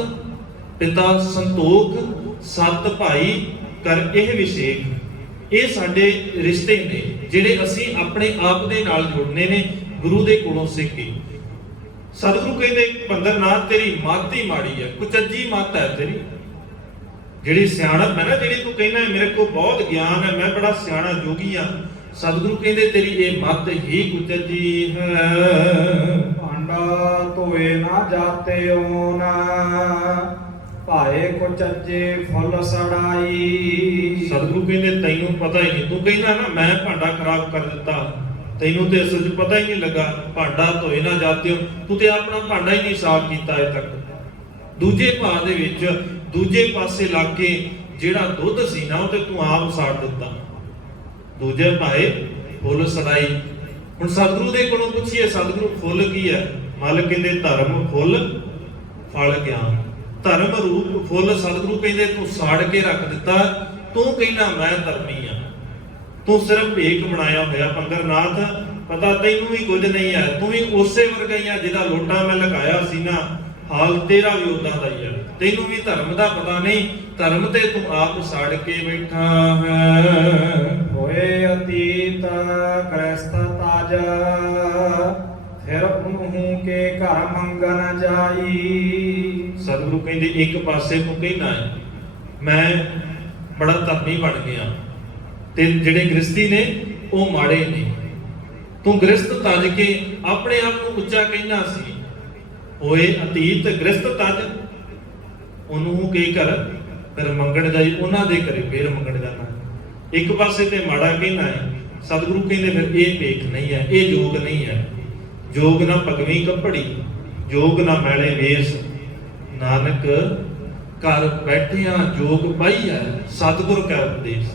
ਪਿਤਾ ਸੰਤੋਖ ਸਤ ਭਾਈ ਕਰ ਇਹ ਵਿਸ਼ੇਖ। ਇਹ ਸਾਡੇ ਰਿਸ਼ਤੇ ਨੇ ਜਿਹੜੇ ਅਸੀਂ ਆਪਣੇ ਆਪ ਦੇ ਨਾਲ ਜੋੜਨੇ ਨੇ ਗੁਰੂ ਦੇ ਕੋਲੋਂ ਸਿੱਖ ਕੇ। ਸਤਿਗੁਰੂ ਕਹਿੰਦੇ, ਭੰਗਰਨਾਥ ਤੇਰੀ ਮੱਤ ਹੀ ਮਾੜੀ ਹੈ, ਕੁਚੱਜੀ ਮੱਤ ਹੈ ਤੇਰੀ। ਜਿਹੜੀ ਸਿਆਣਪ ਹੈ ਨਾ, ਜਿਹੜੀ ਤੂੰ ਕਹਿੰਦਾ ਮੇਰੇ ਕੋਲ ਬਹੁਤ ਗਿਆਨ ਹੈ, ਮੈਂ ਬੜਾ ਸਿਆਣਾ ਜੋਗੀ ਆ, ਸਤਿਗੁਰੂ ਕਹਿੰਦੇ ਤੇਰੀ ਇਹ ਮੱਤ ਹੀ ਕੁਚੱਜੀ ਹੈ। ਭਾਂਡਾ ਧੋਏ ਨਾ ਜਾਤੇ ਓਨ, ਭਾਏ ਕੁਚੱਜੇ ਫੁੱਲ ਸੜਾਈ। ਸਤਿਗੁਰੂ ਕਹਿੰਦੇ ਤੈਨੂੰ ਪਤਾ ਹੀ ਨਹੀਂ, ਤੂੰ ਕਹਿੰਦਾ ਨਾ ਮੈਂ ਭਾਂਡਾ ਖਰਾਬ ਕਰ ਦਿੱਤਾ, ਤੈਨੂੰ ਤੇ ਅਸਲ 'ਚ ਪਤਾ ਹੀ ਨਹੀਂ ਲੱਗਾ। ਭਾਂਡਾ ਧੋਏ ਨਾ ਜਾਤੇ ਹੋ, ਤੂੰ ਤੇ ਆਪਣਾ ਭਾਂਡਾ ਹੀ ਨਹੀਂ ਸਾਫ਼ ਕੀਤਾ ਅਜੇ ਤੱਕ। ਦੂਜੇ ਭਾਅ ਦੇ ਵਿੱਚ ਦੂਜੇ ਪਾਸੇ ਲੱਗ ਕੇ ਜਿਹੜਾ ਦੁੱਧ ਸੀ ਨਾ ਉਹ ਤੇ ਤੂੰ ਆਪ ਸਾੜ ਦਿੱਤਾ। ਦੂਜੇ ਭਾਏ ਫੁੱਲ ਸੜਾਈ। ਹੁਣ ਸਤਿਗੁਰੂ ਦੇ ਕੋਲੋਂ ਪੁੱਛੀਏ, ਸਤਿਗੁਰੂ ਫੁੱਲ ਕੀ ਹੈ? ਮਾਲਕ ਕਹਿੰਦੇ ਧਰਮ ਫੁੱਲ ਫਲ ਗਿਆਨ। ਧਰਮ ਰੂਪ ਫੁੱਲ ਸਤਿਗੁਰੂ ਕਹਿੰਦੇ ਤੂੰ ਸਾੜ ਕੇ ਰੱਖ ਦਿੱਤਾ। ਤੂੰ ਕਹਿੰਦਾ ਮੈਂ ਧਰਮੀ ਆ, ਤੂੰ ਸਿਰਫ ਭੇਖ ਬਣਾਇਆ ਹੋਇਆ। ਭੰਗਰਨਾਥ ਪਤਾ ਤੈਨੂੰ ਵੀ ਕੁਝ ਨਹੀਂ ਹੈ, ਤੂੰ ਵੀ ਉਸੇ ਵਰਗਾ ਹੀ ਆ ਜਿਹਦਾ ਲੋਟਾ ਮੈਂ ਲਗਾਇਆ ਸੀ ਨਾ, ਹਾਲ ਤੇਰਾ ਵੀ ਉਦਾਂ ਦਾ ਹੀ ਹੈ। ਤੈਨੂੰ ਵੀ ਧਰਮ ਦਾ ਪਤਾ ਨਹੀਂ, ਧਰਮ ਤੇ ਤੂੰ ਆਪ ਸਾੜ ਕੇ ਬੈਠਾ ਹੈ। ਹੋਏ ਅਤੀਤ ਗ੍ਰਸਤ ਤਾਜ, ਫਿਰ ਉਹਨੂੰ ਕੇ ਘਰ ਮੰਗਣ ਜਾਈ। ਸਤਿਗੁਰੂ ਕਹਿੰਦੇ ਇੱਕ ਪਾਸੇ ਤੂੰ ਕਹਿਣਾ ਹੈ ਮੈਂ ਬੜਾ ਧਰਮੀ ਬਣ ਗਿਆ ਤੇ ਜਿਹੜੇ ਗ੍ਰਸਤੀ ਨੇ ਉਹ ਮਾੜੇ ਨੇ। ਤੂੰ ਗ੍ਰਸਤ ਤਜ ਕੇ ਆਪਣੇ ਆਪ ਨੂੰ ਉੱਚਾ ਕਹਿਣਾ ਸੀ। ਹੋਏ ਅਤੀਤ ਗ੍ਰਸਤ ਤਜ, ਉਹਨੂੰ ਕੀ ਕਰ ਫਿਰ ਮੰਗਣ ਜਾਈ, ਉਹਨਾਂ ਦੇ ਘਰੇ ਫੇਰ ਮੰਗਣ ਜਾਣਾ। ਇੱਕ ਪਾਸੇ ਤੇ ਮਾੜਾ ਕਹਿਣਾ ਹੈ। ਸਤਿਗੁਰੂ ਕਹਿੰਦੇ ਫਿਰ ਇਹ ਭੇਖ ਨਹੀਂ ਹੈ, ਇਹ ਜੋਗ ਨਹੀਂ ਹੈ। ਜੋਗ ਨਾ ਭਗਵੀਂ ਕੱਪੜੀ, ਜੋਗ ਨਾ ਮੈਲੇ ਵੇਸ, ਨਾਨਕ ਘਰ ਬੈਠਿਆਂ ਜੋਗ ਪਾਈ ਹੈ ਸਤਿਗੁਰ ਕਾ ਉਪਦੇਸ਼।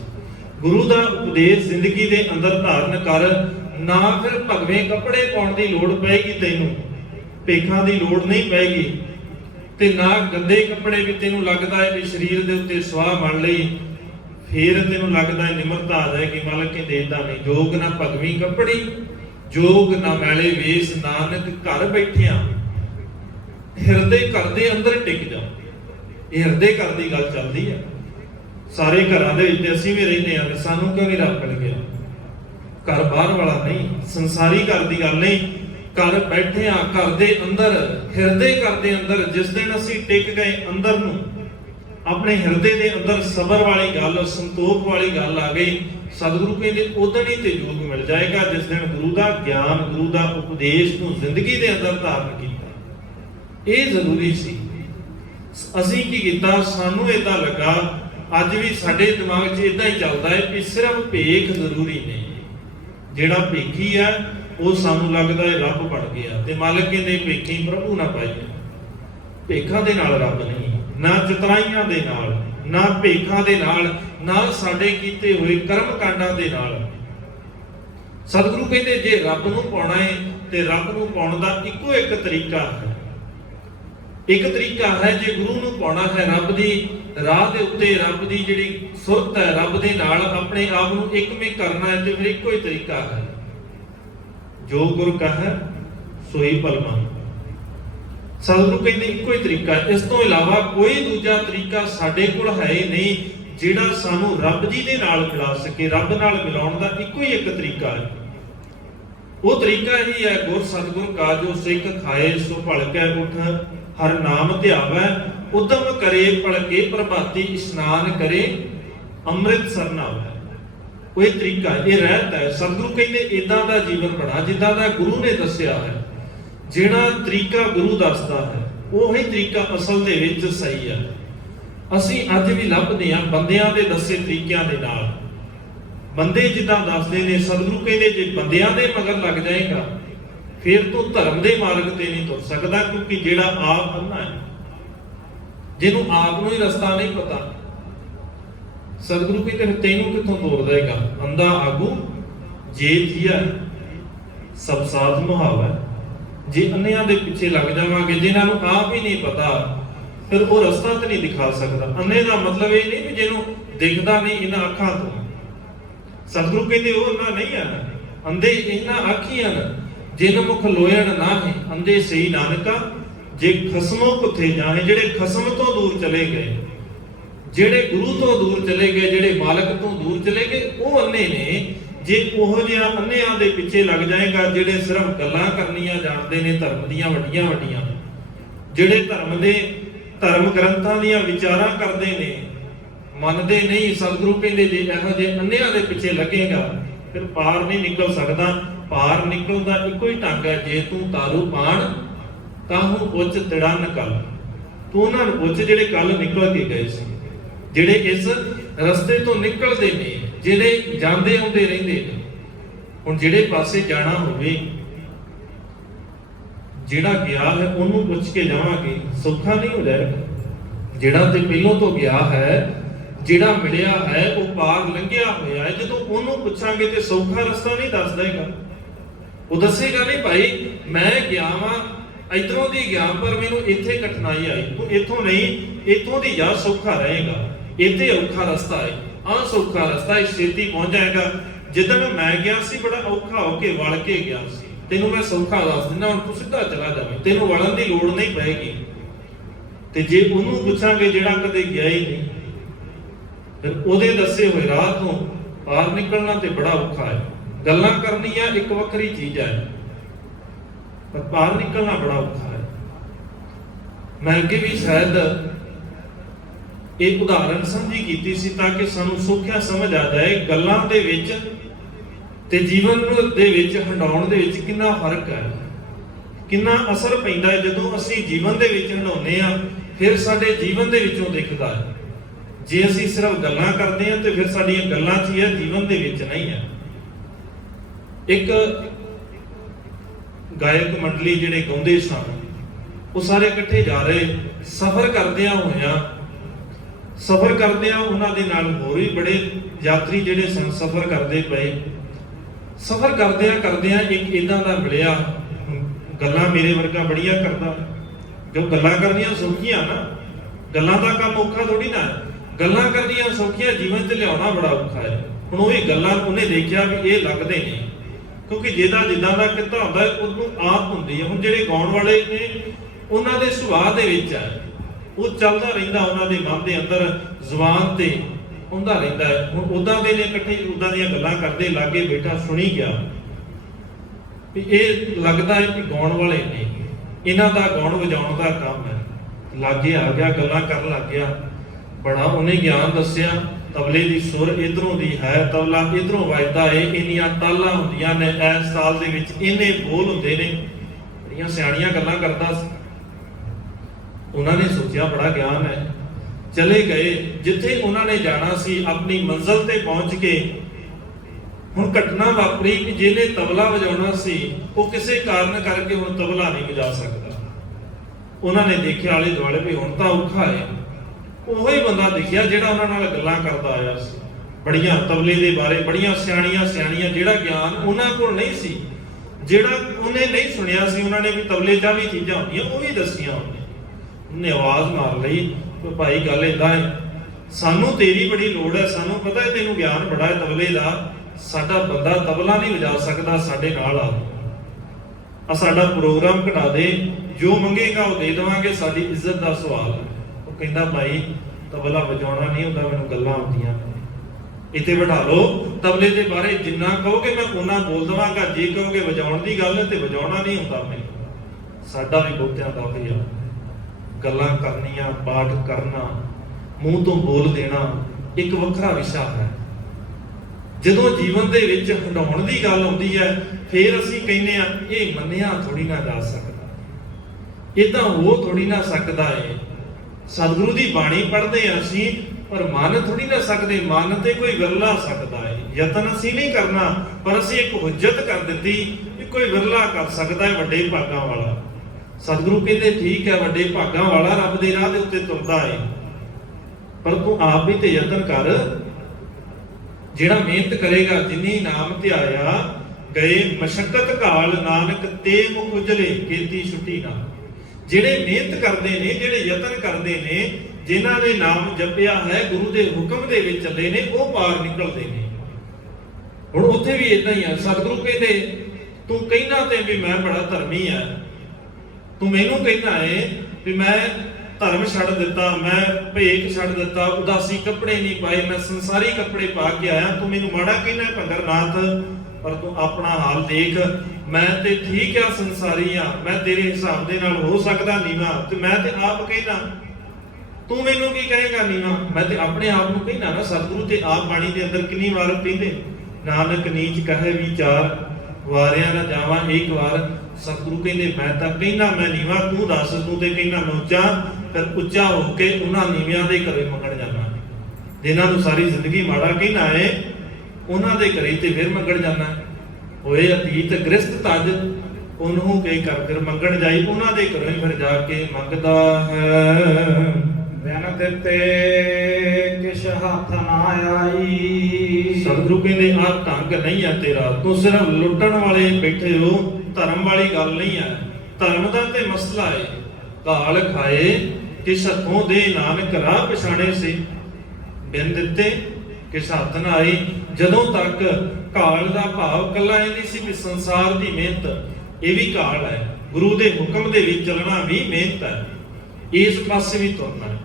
ਗੁਰੂ ਦਾ ਉਪਦੇਸ਼ ਜ਼ਿੰਦਗੀ ਦੇ ਅੰਦਰ ਧਾਰਨ ਕਰ, ਨਾ ਫਿਰ ਭਗਵੇਂ ਕੱਪੜੇ ਪਾਉਣ ਦੀ ਲੋੜ ਪਏਗੀ, ਤੈਨੂੰ ਭੇਖਾਂ ਦੀ ਲੋੜ ਨਹੀਂ ਪਏਗੀ। ਤੇ ਨਾ ਗੰਦੇ ਕੱਪੜੇ ਵੀ ਤੈਨੂੰ ਲੱਗਦਾ ਹੈ ਵੀ ਸਰੀਰ ਦੇ ਉੱਤੇ ਸਵਾਹ ਬਣ ਲਈ, ਫੇਰ ਤੈਨੂੰ ਲੱਗਦਾ ਹੈ ਨਿਮਰਤਾ ਆ ਜਾਏਗੀ। ਮਾਲਕ ਕਹਿੰਦੇ ਏਦਾਂ ਨਹੀਂ। ਜੋਗ ਨਾ ਭਗਵੀਂ ਕੱਪੜੀ, ਜੋਗ ਨਾ ਮੈਲੇ ਵੇਸ, ਨਾਨਕ ਘਰ ਬੈਠਿਆਂ ਹਿਰਦੇ ਘਰ ਦੇ ਅੰਦਰ ਟਿਕ ਜਾ। ਇਹ ਹਿਰਦੇ ਘਰ ਦੀ ਗੱਲ ਚੱਲਦੀ ਹੈ। ਸਾਰੇ ਘਰਾਂ ਦੇ ਵਿੱਚ ਅਸੀਂ ਵੀ ਰਹਿੰਦੇ ਹਾਂ, ਸਾਨੂੰ ਕਿਉਂ ਨਹੀਂ ਰੱਬ ਮਿਲ ਗਿਆ? ਘਰ ਬਾਹਰ ਵਾਲਾ ਨਹੀਂ, ਸੰਸਾਰੀ ਘਰ ਦੀ ਗੱਲ ਨਹੀਂ। ਘਰ ਬੈਠਿਆਂ ਘਰ ਦੇ ਅੰਦਰ, ਹਿਰਦੇ ਘਰ ਦੇ ਅੰਦਰ। ਜਿਸ ਦਿਨ ਅਸੀਂ ਟਿਕ ਗਏ ਅੰਦਰ ਨੂੰ, ਆਪਣੇ ਹਿਰਦੇ ਦੇ ਅੰਦਰ ਸਬਰ ਵਾਲੀ ਗੱਲ, ਸੰਤੋਖ ਵਾਲੀ ਗੱਲ ਆ ਗਈ, ਸਤਿਗੁਰੂ ਕਹਿੰਦੇ ਉਦੋਂ ਹੀ ਤੇ ਯੋਗ ਮਿਲ ਜਾਏਗਾ ਜਿਸ ਦਿਨ ਗੁਰੂ ਦਾ ਗਿਆਨ, ਗੁਰੂ ਦਾ ਉਪਦੇਸ਼ ਨੂੰ ਜ਼ਿੰਦਗੀ ਦੇ ਅੰਦਰ ਧਾਰਨ ਕੀਤਾ। ਇਹ ਜ਼ਰੂਰੀ ਸੀ। ਅਸੀਂ ਕੀ ਕੀਤਾ? ਸਾਨੂੰ ਏਦਾਂ ਲੱਗਾ, ਅੱਜ ਵੀ ਸਾਡੇ ਦਿਮਾਗ 'ਚ ਏਦਾਂ ਹੀ ਚੱਲਦਾ ਹੈ ਕਿ ਸਿਰਫ ਭੇਖ ਜ਼ਰੂਰੀ ਨਹੀਂ। ਜਿਹੜਾ ਭੇਖੀ ਹੈ ਉਹ ਸਾਨੂੰ ਲੱਗਦਾ ਹੈ ਰੱਬ ਬਣ ਗਿਆ। ਤੇ ਮਾਲਕ ਕਹਿੰਦੇ ਭੇਖੀ ਪ੍ਰਭੂ ਨਾ ਪਾਈਏ। ਭੇਖਾਂ ਦੇ ਨਾਲ ਰੱਬ ਨਹੀਂ, ਨਾ ਚਤਰਾਈਆਂ ਦੇ ਨਾਲ, ਨਾ ਭੇਖਾਂ ਦੇ ਨਾਲ, ਨਾ ਸਾਡੇ ਕੀਤੇ ਹੋਏ ਕਰਮ ਕਾਂਡਾਂ ਦੇ ਨਾਲ। ਸਤਿਗੁਰੂ ਕਹਿੰਦੇ ਜੇ ਰੱਬ ਨੂੰ ਪਾਉਣਾ ਹੈ ਤੇ ਰੱਬ ਨੂੰ ਪਾਉਣ ਦਾ ਇੱਕੋ ਇੱਕ ਤਰੀਕਾ ਹੈ। ਇੱਕ ਤਰੀਕਾ ਹੈ, ਜੇ ਗੁਰੂ ਨੂੰ ਪਾਉਣਾ ਹੈ ਰੱਬ ਦੀ ਰਾਹ ਦੇ ਉੱਤੇ, ਰੱਬ ਦੀ ਜਿਹੜੀ ਸੁਰਤ ਹੈ, ਰੱਬ ਦੇ ਨਾਲ ਆਪਣੇ ਆਪ ਨੂੰ ਇੱਕਮੇ ਕਰਨਾ ਹੈ, ਤੇ ਫਿਰ ਇੱਕੋ ਹੀ ਤਰੀਕਾ ਹੈ, ਜੋ ਗੁਰ ਕਹੈ ਸੋਈ ਭਲ ਮੰਨ। ਸਤਿਗੁਰੂ ਕਹਿੰਦੇ ਇੱਕੋ ਹੀ ਤਰੀਕਾ ਹੈ। ਇਸ ਤੋਂ ਇਲਾਵਾ ਕੋਈ ਦੂਜਾ ਤਰੀਕਾ ਸਾਡੇ ਕੋਲ ਹੈ ਹੀ ਨਹੀਂ ਜਿਹੜਾ ਸਾਨੂੰ ਰੱਬ ਜੀ ਦੇ ਨਾਲ ਮਿਲਾ ਸਕੇ। ਰੱਬ ਨਾਲ ਮਿਲਾਉਣ ਦਾ ਇੱਕੋ ਹੀ ਇੱਕ ਤਰੀਕਾ ਹੈ। ਉਹ ਤਰੀਕਾ ਹੀ ਹੈ ਗੁਰ ਸਤਿਗੁਰ ਕਾ ਜੋ ਸਿੱਖ ਖਾਏ ਸੋ ਭਲਕੈ ਉਠ, ਹਰ ਨਾਮ ਧਿਆਵੈ ਉਦਮ ਕਰੇ ਭਲਕੇ ਪ੍ਰਭਾਤੀ, ਇਸ਼ਨਾਨ ਕਰੇ ਅੰਮ੍ਰਿਤ ਸਰਨਾਵੈ। ਕੋਈ ਤਰੀਕਾ, ਇਹ ਰਹਿਤ ਹੈ। ਸਤਿਗੁਰੂ ਕਹਿੰਦੇ ਇਦਾਂ ਦਾ ਜੀਵਨ ਬਣਾ ਜਿੱਦਾਂ ਦਾ ਗੁਰੂ ਨੇ ਦੱਸਿਆ ਹੈ। ਜਿਹੜਾ ਤਰੀਕਾ ਗੁਰੂ ਦੱਸਦਾ ਹੈ ਉਹੀ ਤਰੀਕਾ ਅਸਲ ਦੇ ਵਿੱਚ ਸਹੀ ਹੈ। ਅਸੀਂ ਅੱਜ ਵੀ ਲੱਭਦੇ ਹਾਂ ਬੰਦਿਆਂ ਦੇ ਦੱਸੇ ਤਰੀਕਿਆਂ ਦੇ ਨਾਲ। ਬੰਦੇ ਜਿੱਦਾਂ ਦੱਸਦੇ ਨੇ, ਸਤਿਗੁਰੂ ਕਹਿੰਦੇ ਜੇ ਬੰਦਿਆਂ ਦੇ ਮਗਰ ਲੱਗ ਜਾਏਗਾ ਫਿਰ ਤੂੰ ਧਰਮ ਦੇ ਮਾਰਗ ਤੇ ਨਹੀਂ ਤੁਰ ਸਕਦਾ, ਕਿਉਂਕਿ ਜਿਹੜਾ ਆਪ ਅੰਨਾ ਹੈ, ਜਿਹਨੂੰ ਆਪ ਨੂੰ ਹੀ ਰਸਤਾ ਨਹੀਂ ਪਤਾ, ਸਤਿਗੁਰੂ ਕਹਿੰਦੇ ਤੈਨੂੰ ਕਿੱਥੋਂ ਤੋਰ ਦੇਗਾ? ਅੰਧਾ ਆਗੂ ਜੇ ਥੀਆ ਸਭ ਸਾਥ ਮੁਹਾਵਾ। ਜੇ ਅੰਨਿਆਂ ਦੇ ਪਿੱਛੇ ਲੱਗ ਜਾਵਾਂਗੇ ਜਿਨ੍ਹਾਂ ਨੂੰ ਆਪ ਹੀ ਨਹੀਂ ਪਤਾ, ਫਿਰ ਉਹ ਰਸਤਾ ਤੇ ਨਹੀਂ ਦਿਖਾ ਸਕਦਾ। ਅੰਨੇ ਦਾ ਮਤਲਬ ਇਹ ਨਹੀਂ ਵੀ ਜਿਹਨੂੰ ਦਿਖਦਾ ਨਹੀਂ ਇਹਨਾਂ ਅੱਖਾਂ ਤੋਂ। ਸਤਿਗੁਰੂ ਕਹਿੰਦੇ ਉਹ ਅੰਨਾ ਨਹੀਂ ਹਨ, ਅੰਧੇ ਇਹਨਾਂ ਅੱਖੀਆਂ ਹਨ ਜਿਨ ਮੁਖ ਲੋਇਣ ਨਾਹੀਂ। ਅੰਧੇ ਸਹੀ ਨਾਨਕਾ ਜੇ ਖਸਮੋਂ ਕੁੱਥੇ ਜਾਹੇ। ਜਿਹੜੇ ਖਸਮ ਤੋਂ ਦੂਰ ਚਲੇ ਗਏ, ਜਿਹੜੇ ਗੁਰੂ ਤੋਂ ਦੂਰ ਚਲੇ ਗਏ, ਜਿਹੜੇ ਮਾਲਕ ਤੋਂ ਦੂਰ ਚਲੇ ਗਏ, ਉਹ ਅੰਨੇ ਨੇ। ਜੇ ਉਹੋ ਜਿਹਾ ਅੰਨਿਆਂ ਦੇ ਪਿੱਛੇ ਲੱਗ ਜਾਏਗਾ ਜਿਹੜੇ ਸਿਰਫ ਗੱਲਾਂ ਕਰਨੀਆਂ ਜਾਣਦੇ ਨੇ ਧਰਮ ਦੀਆਂ ਵੱਡੀਆਂ ਵੱਡੀਆਂ, ਜਿਹੜੇ ਧਰਮ ਗ੍ਰੰਥਾਂ ਦੀਆਂ ਵਿਚਾਰਾਂ ਕਰਦੇ ਨੇ, ਮੰਨਦੇ ਨਹੀਂ। ਸਤਿਗੁਰੂ ਕਹਿੰਦੇ ਜੇ ਇਹੋ ਜਿਹੇ ਅੰਨਿਆਂ ਦੇ ਪਿੱਛੇ ਲੱਗੇਗਾ ਫਿਰ ਪਾਰ ਨਹੀਂ ਨਿਕਲ ਸਕਦਾ। ਪਾਰ ਨਿਕਲਣ ਦਾ ਇੱਕੋ ਹੀ ਢੰਗ ਹੈ, ਜੇ ਤੂੰ ਤਾਰੂ ਪਾਣ ਤਾਂ ਹੁਣ ਉੱਚ ਤਿੜਨ ਕੱਲ। ਤੂੰ ਉਹਨਾਂ ਨੂੰ ਉੱਚ ਜਿਹੜੇ ਕੱਲ ਨਿਕਲ ਕੇ ਗਏ ਸੀ, ਜਿਹੜੇ ਇਸ ਰਸਤੇ ਤੋਂ ਨਿਕਲਦੇ ਨੇ, ਜਿਹੜੇ ਜਾਂਦੇ ਆਉਂਦੇ ਰਹਿੰਦੇ ਨੇ। ਹੁਣ ਜਿਹੜੇ ਪਾਸੇ ਜਾਣਾ ਹੋਵੇ, ਜਿਹੜਾ ਗਿਆ ਹੈ ਉਹਨੂੰ ਪੁੱਛ ਕੇ ਜਾਵਾਂਗੇ, ਸੌਖਾ ਨਹੀਂ ਹੋ ਜਾਏਗਾ। ਜਿਹੜਾ ਤੇ ਪਹਿਲੋਂ ਤੋਂ ਗਿਆ ਹੈ, ਜਿਹੜਾ ਮਿਲਿਆ ਹੈ, ਉਹ ਪਾਰ ਲੰਘਿਆ ਹੋਇਆ ਹੈ, ਜਦੋਂ ਉਹਨੂੰ ਪੁੱਛਾਂਗੇ ਤੇ ਸੌਖਾ ਰਸਤਾ ਨਹੀਂ ਦੱਸ ਦੇਗਾ। ਉਹ ਦੱਸੇਗਾ ਨਹੀਂ ਭਾਈ ਮੈਂ ਗਿਆ ਵਾਂ ਇਧਰੋਂ ਦੀ ਗਿਆ ਪਰ ਮੈਨੂੰ ਇੱਥੇ ਕਠਿਨਾਈ ਆਈ, ਤੂੰ ਇੱਥੋਂ ਨਹੀਂ ਇੱਥੋਂ ਦੀ ਜਾ, ਸੌਖਾ ਰਹੇਗਾ। ਇੱਥੇ ਔਖਾ ਰਸਤਾ ਹੈ, ਆਹ ਸੌਖਾ ਰਸਤਾ ਹੈ, ਛੇਤੀ ਪਹੁੰਚ ਜਾਏਗਾ। ਜਿੱਦਣ ਮੈਂ ਗਿਆ ਸੀ ਬੜਾ ਔਖਾ ਹੋ ਕੇ ਵੜ ਕੇ ਗਿਆ ਸੀ, ਤੈਨੂੰ ਮੈਂ ਸੌਖਾ ਦੱਸ ਦਿੰਦਾ, ਹੁਣ ਤੂੰ ਸਿੱਧਾ ਚਲਾ ਜਾਵੇਂ, ਤੈਨੂੰ ਵੜਨ ਦੀ ਲੋੜ ਨਹੀਂ ਪਏਗੀ। ਤੇ ਜੇ ਉਹਨੂੰ ਪੁੱਛਾਂਗੇ ਜਿਹੜਾ ਕਦੇ ਗਿਆ ਹੀ ਨਹੀਂ, ਫਿਰ ਉਹਦੇ ਦੱਸੇ ਹੋਏ ਰਾਹ ਤੋਂ ਪਾਰ ਨਿਕਲਣਾ ਤੇ ਬੜਾ ਔਖਾ ਹੈ। ਗੱਲਾਂ ਕਰਨੀਆਂ ਇੱਕ ਵੱਖਰੀ ਚੀਜ਼ ਹੈ, ਪਰ ਪਾਰ ਨਿਕਲਣਾ ਬੜਾ ਔਖਾ ਹੈ। ਮੈਂ ਅੱਗੇ ਵੀ ਸ਼ਾਇਦ ਇੱਕ ਉਦਾਹਰਨ ਸਾਂਝੀ ਕੀਤੀ ਸੀ ਤਾਂ ਕਿ ਸਾਨੂੰ ਸੌਖਿਆ ਸਮਝ ਆ ਜਾਏ ਗੱਲਾਂ ਦੇ ਵਿੱਚ ਤੇ ਜੀਵਨ ਦੇ ਵਿੱਚ ਹੰਡਾਉਣ ਦੇ ਵਿੱਚ ਕਿੰਨਾ ਫਰਕ ਹੈ, ਕਿੰਨਾ ਅਸਰ ਪੈਂਦਾ ਹੈ। ਜਦੋਂ ਅਸੀਂ ਜੀਵਨ ਦੇ ਵਿੱਚ ਹੰਡਾਉਂਦੇ ਆ ਫਿਰ ਸਾਡੇ ਜੀਵਨ ਦੇ ਵਿੱਚੋਂ ਦਿਖਦਾ ਹੈ। ਜੇ ਅਸੀਂ ਸਿਰਫ ਗੱਲਾਂ ਕਰਦੇ ਹਾਂ ਤੇ ਫਿਰ ਸਾਡੀਆਂ ਗੱਲਾਂ 'ਚ ਹੀ ਹੈ, ਜੀਵਨ ਦੇ ਵਿੱਚ ਨਹੀਂ ਹੈ। ਇੱਕ ਗਾਇਕ ਮੰਡਲੀ ਜਿਹੜੇ ਗਾਉਂਦੇ ਸਨ, ਉਹ ਸਾਰੇ ਇਕੱਠੇ ਜਾ ਰਹੇ, ਸਫ਼ਰ ਕਰਦਿਆਂ ਉਹਨਾਂ ਦੇ ਨਾਲ ਹੋਰ ਵੀ ਬੜੇ ਯਾਤਰੀ ਜਿਹੜੇ ਸਨ ਸਫ਼ਰ ਕਰਦੇ ਪਏ। ਸਫ਼ਰ ਕਰਦਿਆਂ ਇੱਕ ਇਦਾਂ ਦਾ ਮਿਲਿਆ, ਗੱਲਾਂ ਮੇਰੇ ਵਰਗਾ ਬੜੀਆਂ ਕਰਦਾ, ਜੋ ਗੱਲਾਂ ਕਰਨੀਆਂ ਸੌਖੀਆਂ ਨਾ, ਗੱਲਾਂ ਦਾ ਕੰਮ ਔਖਾ ਥੋੜੀ ਨਾ, ਗੱਲਾਂ ਕਰਨੀਆਂ ਸੌਖੀਆਂ, ਜੀਵਨ 'ਚ ਲਿਆਉਣਾ ਬੜਾ ਔਖਾ ਹੈ। ਹੁਣ ਉਹ ਵੀ ਗੱਲਾਂ ਉਹਨੇ ਦੇਖਿਆ ਵੀ ਇਹ ਲੱਗਦੇ ਨੇ, ਕਿਉਂਕਿ ਜਿਹਦਾ ਜਿੱਦਾਂ ਦਾ ਕਿੱਤਾ ਹੁੰਦਾ ਉਹਨੂੰ ਆਪ ਹੁੰਦੀ ਹੈ। ਹੁਣ ਜਿਹੜੇ ਗਾਉਣ ਵਾਲੇ ਨੇ ਉਹਨਾਂ ਦੇ ਸੁਭਾਅ ਦੇ ਵਿੱਚ ਹੈ, ਉਹ ਚੱਲਦਾ ਰਹਿੰਦਾ ਉਹਨਾਂ ਦੇ ਮਨ ਦੇ ਅੰਦਰ, ਜ਼ੁਬਾਨ ਤੇ ਹੁੰਦਾ ਰਹਿੰਦਾ ਹੈ। ਹੁਣ ਉਦਾਂ ਦੇ ਨੇ ਇਕੱਠੇ ਉਦਾਂ ਦੀਆਂ ਗੱਲਾਂ ਕਰਦੇ, ਲਾਗੇ ਬੈਠਾ ਸੁਣੀ ਗਿਆ ਵੀ ਇਹ ਲੱਗਦਾ ਹੈ ਕਿ ਗਾਉਣ ਵਾਲੇ ਨੇ, ਇਹਨਾਂ ਦਾ ਗਾਉਣ ਵਜਾਉਣ ਦਾ ਕੰਮ ਹੈ। ਲਾਗੇ ਆ ਗਿਆ, ਗੱਲਾਂ ਕਰਨ ਲੱਗ ਗਿਆ, ਬੜਾ ਉਹਨੇ ਗਿਆਨ ਦੱਸਿਆ। ਤਬਲੇ ਦੀ ਸੁਰ ਇਧਰੋਂ ਦੀ ਹੈ, ਤਬਲਾ ਇਧਰੋਂ ਵੱਜਦਾ ਏ, ਇੰਨੀਆਂ ਤਾਲਾਂ ਹੁੰਦੀਆਂ ਨੇ, ਇਸ ਸਾਲ ਦੇ ਵਿੱਚ ਇੰਨੇ ਬੋਲ ਹੁੰਦੇ ਨੇ, ਬੜੀਆਂ ਸਿਆਣੀਆਂ ਗੱਲਾਂ ਕਰਦਾ ਸੀ। ਉਹਨਾਂ ਨੇ ਸੋਚਿਆ ਬੜਾ ਗਿਆਨ ਹੈ, ਚਲੇ ਗਏ ਜਿੱਥੇ ਉਹਨਾਂ ਨੇ ਜਾਣਾ ਸੀ। ਆਪਣੀ ਮੰਜ਼ਿਲ ਤੇ ਪਹੁੰਚ ਕੇ ਹੁਣ ਘਟਨਾ ਵਾਪਰੀ ਕਿ ਜਿਹਨੇ ਤਬਲਾ ਵਜਾਉਣਾ ਸੀ ਉਹ ਕਿਸੇ ਕਾਰਨ ਕਰਕੇ ਹੁਣ ਤਬਲਾ ਨਹੀਂ ਵਜਾ ਸਕਦਾ। ਉਹਨਾਂ ਨੇ ਦੇਖਿਆ ਆਲੇ ਦੁਆਲੇ ਵੀ ਹੁਣ ਤਾਂ ਔਖਾ ਹੈ। ਉਹੀ ਬੰਦਾ ਦਿਖਿਆ ਜਿਹੜਾ ਉਹਨਾਂ ਨਾਲ ਗੱਲਾਂ ਕਰਦਾ ਆਇਆ ਸੀ, ਬੜੀਆਂ ਤਬਲੇ ਦੇ ਬਾਰੇ ਬੜੀਆਂ ਸਿਆਣੀਆਂ, ਜਿਹੜਾ ਗਿਆਨ ਉਹਨਾਂ ਕੋਲ ਨਹੀਂ ਸੀ, ਜਿਹੜਾ ਉਹਨੇ ਨਹੀਂ ਸੁਣਿਆ ਸੀ। ਉਹਨਾਂ ਨੇ ਵੀ ਤਬਲੇ 'ਚ ਵੀ ਚੀਜ਼ਾਂ ਹੁੰਦੀਆਂ ਉਹ ਵੀ ਦੱਸੀਆਂ ਉਹਨੇ ਆਵਾਜ਼ ਮਾਰ ਲਈ ਕਿ ਭਾਈ ਗੱਲ ਏਦਾਂ ਹੈ, ਸਾਨੂੰ ਤੇਰੀ ਬੜੀ ਲੋੜ ਹੈ, ਸਾਨੂੰ ਪਤਾ ਹੈ ਤੈਨੂੰ ਗਿਆਨ ਬੜਾ ਹੈ ਤਬਲੇ ਦਾ, ਸਾਡਾ ਬੰਦਾ ਤਬਲਾ ਨਹੀਂ ਵਜਾ ਸਕਦਾ, ਸਾਡੇ ਨਾਲ ਆ ਸਾਡਾ ਪ੍ਰੋਗਰਾਮ ਘਟਾ ਦੇ, ਜੋ ਮੰਗੇਗਾ ਉਹ ਦੇ ਦੇਵਾਂਗੇ, ਸਾਡੀ ਇੱਜ਼ਤ ਦਾ ਸਵਾਲ ਹੈ। ਉਹ ਕਹਿੰਦਾ ਭਾਈ ਤਬਲਾ ਵਜਾਉਣਾ ਨਹੀਂ ਹੁੰਦਾ, ਮੈਨੂੰ ਗੱਲਾਂ ਆਉਂਦੀਆਂ, ਇੱਥੇ ਬਿਠਾ ਲਓ, ਤਬਲੇ ਦੇ ਬਾਰੇ ਜਿੰਨਾ ਕਹੋਗੇ ਮੈਂ ਉਹਨਾਂ ਬੋਲ ਦਵਾਂਗਾ, ਜੇ ਕਹੋਗੇ ਵਜਾਉਣ ਦੀ ਗੱਲ ਹੈ ਤੇ ਵਜਾਉਣਾ ਨਹੀਂ ਹੁੰਦਾ ਮੈਨੂੰ। ਸਾਡਾ ਵੀ ਬਹੁਤਿਆਂ ਦਾ ਉਹੀ ਆ, ਗੱਲਾਂ ਕਰਨੀਆਂ, ਪਾਠ ਕਰਨਾ, ਮੂੰਹ ਤੋਂ ਬੋਲ ਦੇਣਾ ਇੱਕ ਵੱਖਰਾ ਵਿਸ਼ਾ ਹੈ। ਜਦੋਂ ਜੀਵਨ ਦੇ ਵਿੱਚ ਹੰਡਾਉਣ ਦੀ ਗੱਲ ਆਉਂਦੀ ਹੈ ਫਿਰ ਅਸੀਂ ਕਹਿੰਦੇ ਆ ਇਹ ਮੰਨਿਆ ਥੋੜੀ ਨਾ ਜਾ ਸਕਦਾ, ਇਹ ਤਾਂ ਹੋ ਥੋੜੀ ਨਾ ਸਕਦਾ ਹੈ। ਸਤਿਗੁਰੂ ਦੀ ਬਾਣੀ ਪੜ੍ਹਦੇ ਆ ਅਸੀਂ, ਪਰ ਮੰਨ ਥੋੜੀ ਨਾ ਸਕਦੇ, ਮਨ ਤੇ ਕੋਈ ਵਿਰਲਾ ਸਕਦਾ ਹੈ। ਯਤਨ ਅਸੀਂ ਨਹੀਂ ਕਰਨਾ, ਪਰ ਅਸੀਂ ਇੱਕ ਹੁਜਤ ਕਰ ਦਿੱਤੀ ਕਿ ਕੋਈ ਵਿਰਲਾ ਕਰ ਸਕਦਾ ਹੈ, ਵੱਡੇ ਭਾਗਾਂ ਵਾਲਾ। ਸਤਿਗੁਰੂ ਕਹਿੰਦੇ ਠੀਕ ਹੈ, ਵੱਡੇ ਭਾਗਾਂ ਵਾਲਾ ਰੱਬ ਦੇ ਰਾਹ ਦੇ ਉੱਤੇ ਤੁਰਦਾ ਹੈ, ਪਰ ਤੂੰ ਆਪ ਵੀ ਤੇ ਯਤਨ ਕਰ। ਜਿਹੜਾ ਮਿਹਨਤ ਕਰੇਗਾ ਜਿਨੀ ਨਾਮ ਧਿਆਇਆ ਗਏ ਮਸ਼ਕਤ ਘਾਲ ਨਾਨਕ ਤੇ ਮੁਖ ਉਜਲੇ ਕੀਤੀ ਛੁੱਟੀ ਨਾ। ਜਿਹੜੇ ਮਿਹਨਤ ਕਰਦੇ ਨੇ, ਜਿਹੜੇ ਯਤਨ ਕਰਦੇ ਨੇ, ਜਿਨ੍ਹਾਂ ਨੇ ਨਾਮ ਜਪਿਆ ਹੈ, ਗੁਰੂ ਦੇ ਹੁਕਮ ਦੇ ਵਿੱਚ ਚੱਲੇ ਨੇ, ਉਹ ਪਾਰ ਨਿਕਲਦੇ ਨੇ। ਹੁਣ ਉੱਥੇ ਵੀ ਇਦਾਂ ਹੀ ਆ। ਸਤਿਗੁਰੂ ਕਹਿੰਦੇ ਤੂੰ ਕਹਿਣਾ ਤੇ ਵੀ ਮੈਂ ਬੜਾ ਧਰਮੀ ਆ, ਤੂੰ ਮੈਨੂੰ ਕਹਿਣਾ ਹੈ ਵੀ ਮੈਂ ਧਰਮ ਛੱਡ ਦਿੱਤਾ, ਮੈਂ ਭੇਖ ਛੱਡ ਦਿੱਤਾ, ਉਦਾਸੀ ਕੱਪੜੇ ਨਹੀਂ ਪਾਏ, ਮੈਂ ਸੰਸਾਰੀ ਕੱਪੜੇ ਪਾ ਕੇ ਆਇਆ, ਤੂੰ ਮੈਨੂੰ ਮਾੜਾ ਕਹਿਣਾ ਭੰਗਰਨਾਥ। ਪਰ ਤੂੰ ਆਪਣਾ ਹਾਲ ਦੇਖ, ਮੈਂ ਤੇ ਠੀਕ ਆ, ਸੰਸਾਰੀ ਆ, ਮੈਂ ਤੇਰੇ ਹਿਸਾਬ ਦੇ ਨਾਲ ਹੋ ਸਕਦਾ ਨੀਵਾਂ, ਤੇ ਮੈਂ ਤੇ ਆਪ ਕਹਿਣਾ, ਤੂੰ ਮੈਨੂੰ ਕੀ ਕਹੇਗਾ ਨੀਵਾਂ? ਮੈਂ ਤੇ ਆਪਣੇ ਆਪ ਨੂੰ ਕਹਿਣਾ ਨਾ। ਸਤਿਗੁਰੂ ਤੇ ਆਪ ਬਾਣੀ ਦੇ ਅੰਦਰ ਕਿੰਨੀ ਵਾਰ ਕਹਿੰਦੇ, ਨਾਨਕ ਨੀਚ ਕਹੇ ਵਿਚਾਰ ਵਾਰਿਆ ਨਾ ਜਾਵਾਂ ਇੱਕ ਵਾਰ। ਸਤਿਗੁਰੂ ਕਹਿੰਦੇ ਮੈਂ ਤਾਂ ਕਹਿਣਾ ਮੈਂ ਨੀਵਾਂ, ਤੂੰ ਦੱਸ, ਤੂੰ ਤੇ ਕਹਿਣਾ ਮੈਂ ਉੱਚਾ। ਫਿਰ ਉੱਚਾ ਹੋ ਕੇ ਉਹਨਾਂ ਨੀਵਿਆਂ ਦੇ ਘਰੇ ਮੰਗਣ ਜਾਣਾ, ਜਿਨ੍ਹਾਂ ਨੂੰ ਸਾਰੀ ਜ਼ਿੰਦਗੀ ਮਾੜਾ ਕਹਿਣਾ ਹੈ, ਉਹਨਾਂ ਦੇ ਘਰੇ ਤੇ ਫਿਰ ਮੰਗਣ ਜਾਣਾ। ਹੋਏ ਅਤੀਤ ਗ੍ਰਸਤ ਤਜ ਉਹਨੂੰ ਕੇ ਕਰ ਫਿਰ ਮੰਗਣ ਜਾਈ, ਉਹਨਾਂ ਦੇ ਘਰੋਂ ਫਿਰ ਜਾ ਕੇ ਮੰਗਦਾ ਹੈ। ਬਿਨ ਦਿੱਤੇ ਕਿਛ ਹੱਥ ਨਾ ਆਈ। ਸਤਿਗੁਰੂ ਕਹਿੰਦੇ ਆਹ ਢੰਗ ਨਹੀਂ ਆ ਤੇਰਾ, ਤੂੰ ਸਿਰਫ ਲੁੱਟਣ ਵਾਲੇ ਬੈਠੇ ਹੋ, ਧਰਮ ਵਾਲੀ ਗੱਲ ਨਹੀਂ ਹੈ। ਧਰਮ ਦਾ ਤੇ ਮਸਲਾ ਹੈ, ਘਾਲ ਖਾਏ ਕਿਸ ਹੱਥੋਂ ਦੇ ਨਾਨਕ ਰਾਹ ਪਛਾਣੇ ਸੀ। ਬਿਨ ਦਿੱਤੇ ਕਿਸ ਹੱਥ ਨਾ ਆਈ। ਜਦੋਂ ਤੱਕ ਘਾਲ ਦਾ ਭਾਵ ਕੱਲਾ ਇਹ ਨਹੀਂ ਸੀ ਵੀ ਸੰਸਾਰ ਦੀ ਮਿਹਨਤ, ਇਹ ਵੀ ਘਾਲ ਹੈ। ਗੁਰੂ ਦੇ ਹੁਕਮ ਦੇ ਵਿੱਚ ਚੱਲਣਾ ਵੀ ਮਿਹਨਤ ਹੈ, ਇਸ ਪਾਸੇ ਵੀ ਤੁਰਨਾ ਹੈ।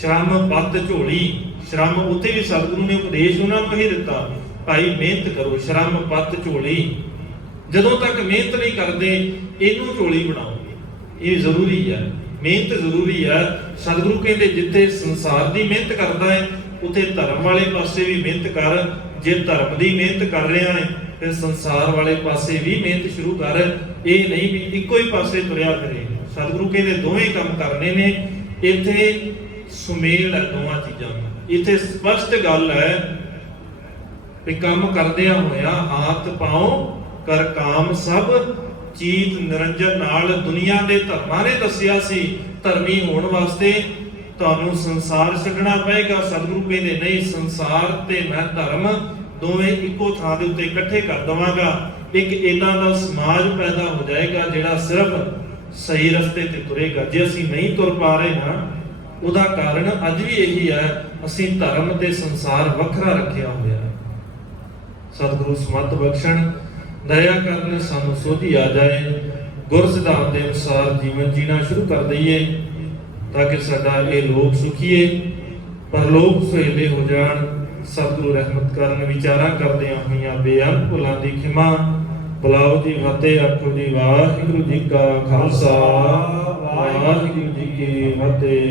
ਸ਼ਰਮ ਪੱਤ ਝੋਲੀ, ਸ਼ਰਮ ਉੱਥੇ ਵੀ ਸਤਿਗੁਰੂ ਨੇ ਉਪਦੇਸ਼ ਉਹਨਾਂ ਨੂੰ ਇਹ ਦਿੱਤਾ, ਭਾਈ ਮਿਹਨਤ ਕਰੋ, ਸ਼ਰਮ ਪੱਤ ਝੋਲੀ। ਜਦੋਂ ਤੱਕ ਮਿਹਨਤ ਨਹੀਂ ਕਰਦੇ, ਇਹਨੂੰ ਝੋਲੀ ਬਣਾਓ। ਇਹ ਜ਼ਰੂਰੀ ਹੈ, ਮਿਹਨਤ ਜ਼ਰੂਰੀ ਹੈ। ਸਤਿਗੁਰੂ ਕਹਿੰਦੇ ਜਿੱਥੇ ਸੰਸਾਰ ਦੀ ਮਿਹਨਤ ਕਰਦਾ ਹੈ, ਉੱਥੇ ਧਰਮ ਵਾਲੇ ਪਾਸੇ ਵੀ ਮਿਹਨਤ ਕਰ। ਜੇ ਧਰਮ ਦੀ ਮਿਹਨਤ ਕਰ ਰਿਹਾ ਹੈ, ਫਿਰ ਸੰਸਾਰ ਵਾਲੇ ਪਾਸੇ ਵੀ ਮਿਹਨਤ ਸ਼ੁਰੂ ਕਰ। ਇਹ ਨਹੀਂ ਵੀ ਇੱਕੋ ਹੀ ਪਾਸੇ ਤੁਰਿਆ ਫਿਰੇ। ਸਤਿਗੁਰੂ ਕਹਿੰਦੇ ਦੋਵੇਂ ਕੰਮ ਕਰਨੇ ਨੇ। ਇੱਥੇ ਸੁਮੇਲ ਹੈ ਦੋਵਾਂ ਚੀਜ਼ਾਂ ਦਾ। ਇੱਥੇ ਸਪਸ਼ਟ ਗੱਲ ਹੈ ਵੀ ਕੰਮ ਕਰਦਿਆਂ ਹੋਇਆ ਹਾਥ ਪਾਉ ਕਰ ਕਾਮ ਸਭ ਚੀਤ ਨਿਰੰਜਨ ਨਾਲ। ਦੁਨੀਆ ਦੇ ਧਰਮਾਂ ਨੇ ਦੱਸਿਆ ਸੀ ਧਰਮੀ ਹੋਣ ਵਾਸਤੇ ਤੁਹਾਨੂੰ ਸੰਸਾਰ ਛੱਡਣਾ ਪਏਗਾ। ਸਤਿਗੁਰੂ ਕਹਿੰਦੇ ਨਹੀਂ, ਸੰਸਾਰ ਤੇ ਮੈਂ ਧਰਮ ਦੋਵੇਂ ਇੱਕੋ ਥਾਂ ਦੇ ਉੱਤੇ ਇਕੱਠੇ ਕਰ ਦਵਾਂਗਾ। ਇੱਕ ਇਦਾਂ ਦਾ ਸਮਾਜ ਪੈਦਾ ਹੋ ਜਾਏਗਾ ਜਿਹੜਾ ਸਿਰਫ ਸਹੀ ਰਸਤੇ ਤੇ ਤੁਰੇਗਾ। ਜੇ ਅਸੀਂ ਨਹੀਂ ਤੁਰ ਪਾ ਰਹੇ ਨਾ, ਉਹਦਾ ਕਾਰਨ ਅੱਜ ਵੀ ਇਹੀ ਹੈ, ਅਸੀਂ ਧਰਮ ਤੇ ਸੰਸਾਰ ਵੱਖਰਾ ਰੱਖਿਆ ਹੋਇਆ ਹੈ। ਸਤਿਗੁਰੂ ਸਮਤ ਬਖਸ਼ਣ, ਦਇਆ ਕਰਨ, ਸਾਨੂੰ ਸੋਝੀ ਆ ਜਾਏ, ਗੁਰ ਸਿਧਾਂਤ ਦੇ ਅਨੁਸਾਰ ਜੀਵਨ ਜੀਣਾ ਸ਼ੁਰੂ ਕਰ ਦਈਏ, ਤਾਂ ਕਿ ਸਾਡਾ ਇਹ ਲੋਕ ਸੁਖੀਏ, ਪਰਲੋਕ ਸੁਹੇਲੇ ਹੋ ਜਾਣ। ਸਤਿਗੁਰੂ ਰਹਿਮਤ ਕਰਨ। ਵਿਚਾਰਾਂ ਕਰਦਿਆਂ ਹੋਈਆਂ ਬੇਅੰਤ ਭੁੱਲਾਂ ਦੀ ਖਿਮਾ। ਬੁਲਾਓ ਜੀ ਫਤਿਹ, ਆਖੋ ਜੀ ਵਾਹਿਗੁਰੂ ਜੀ ਕਾ ਖਾਲਸਾ, ਵਾਹਿਗੁਰੂ ਜੀ ਕੀ ਫਤਿਹ।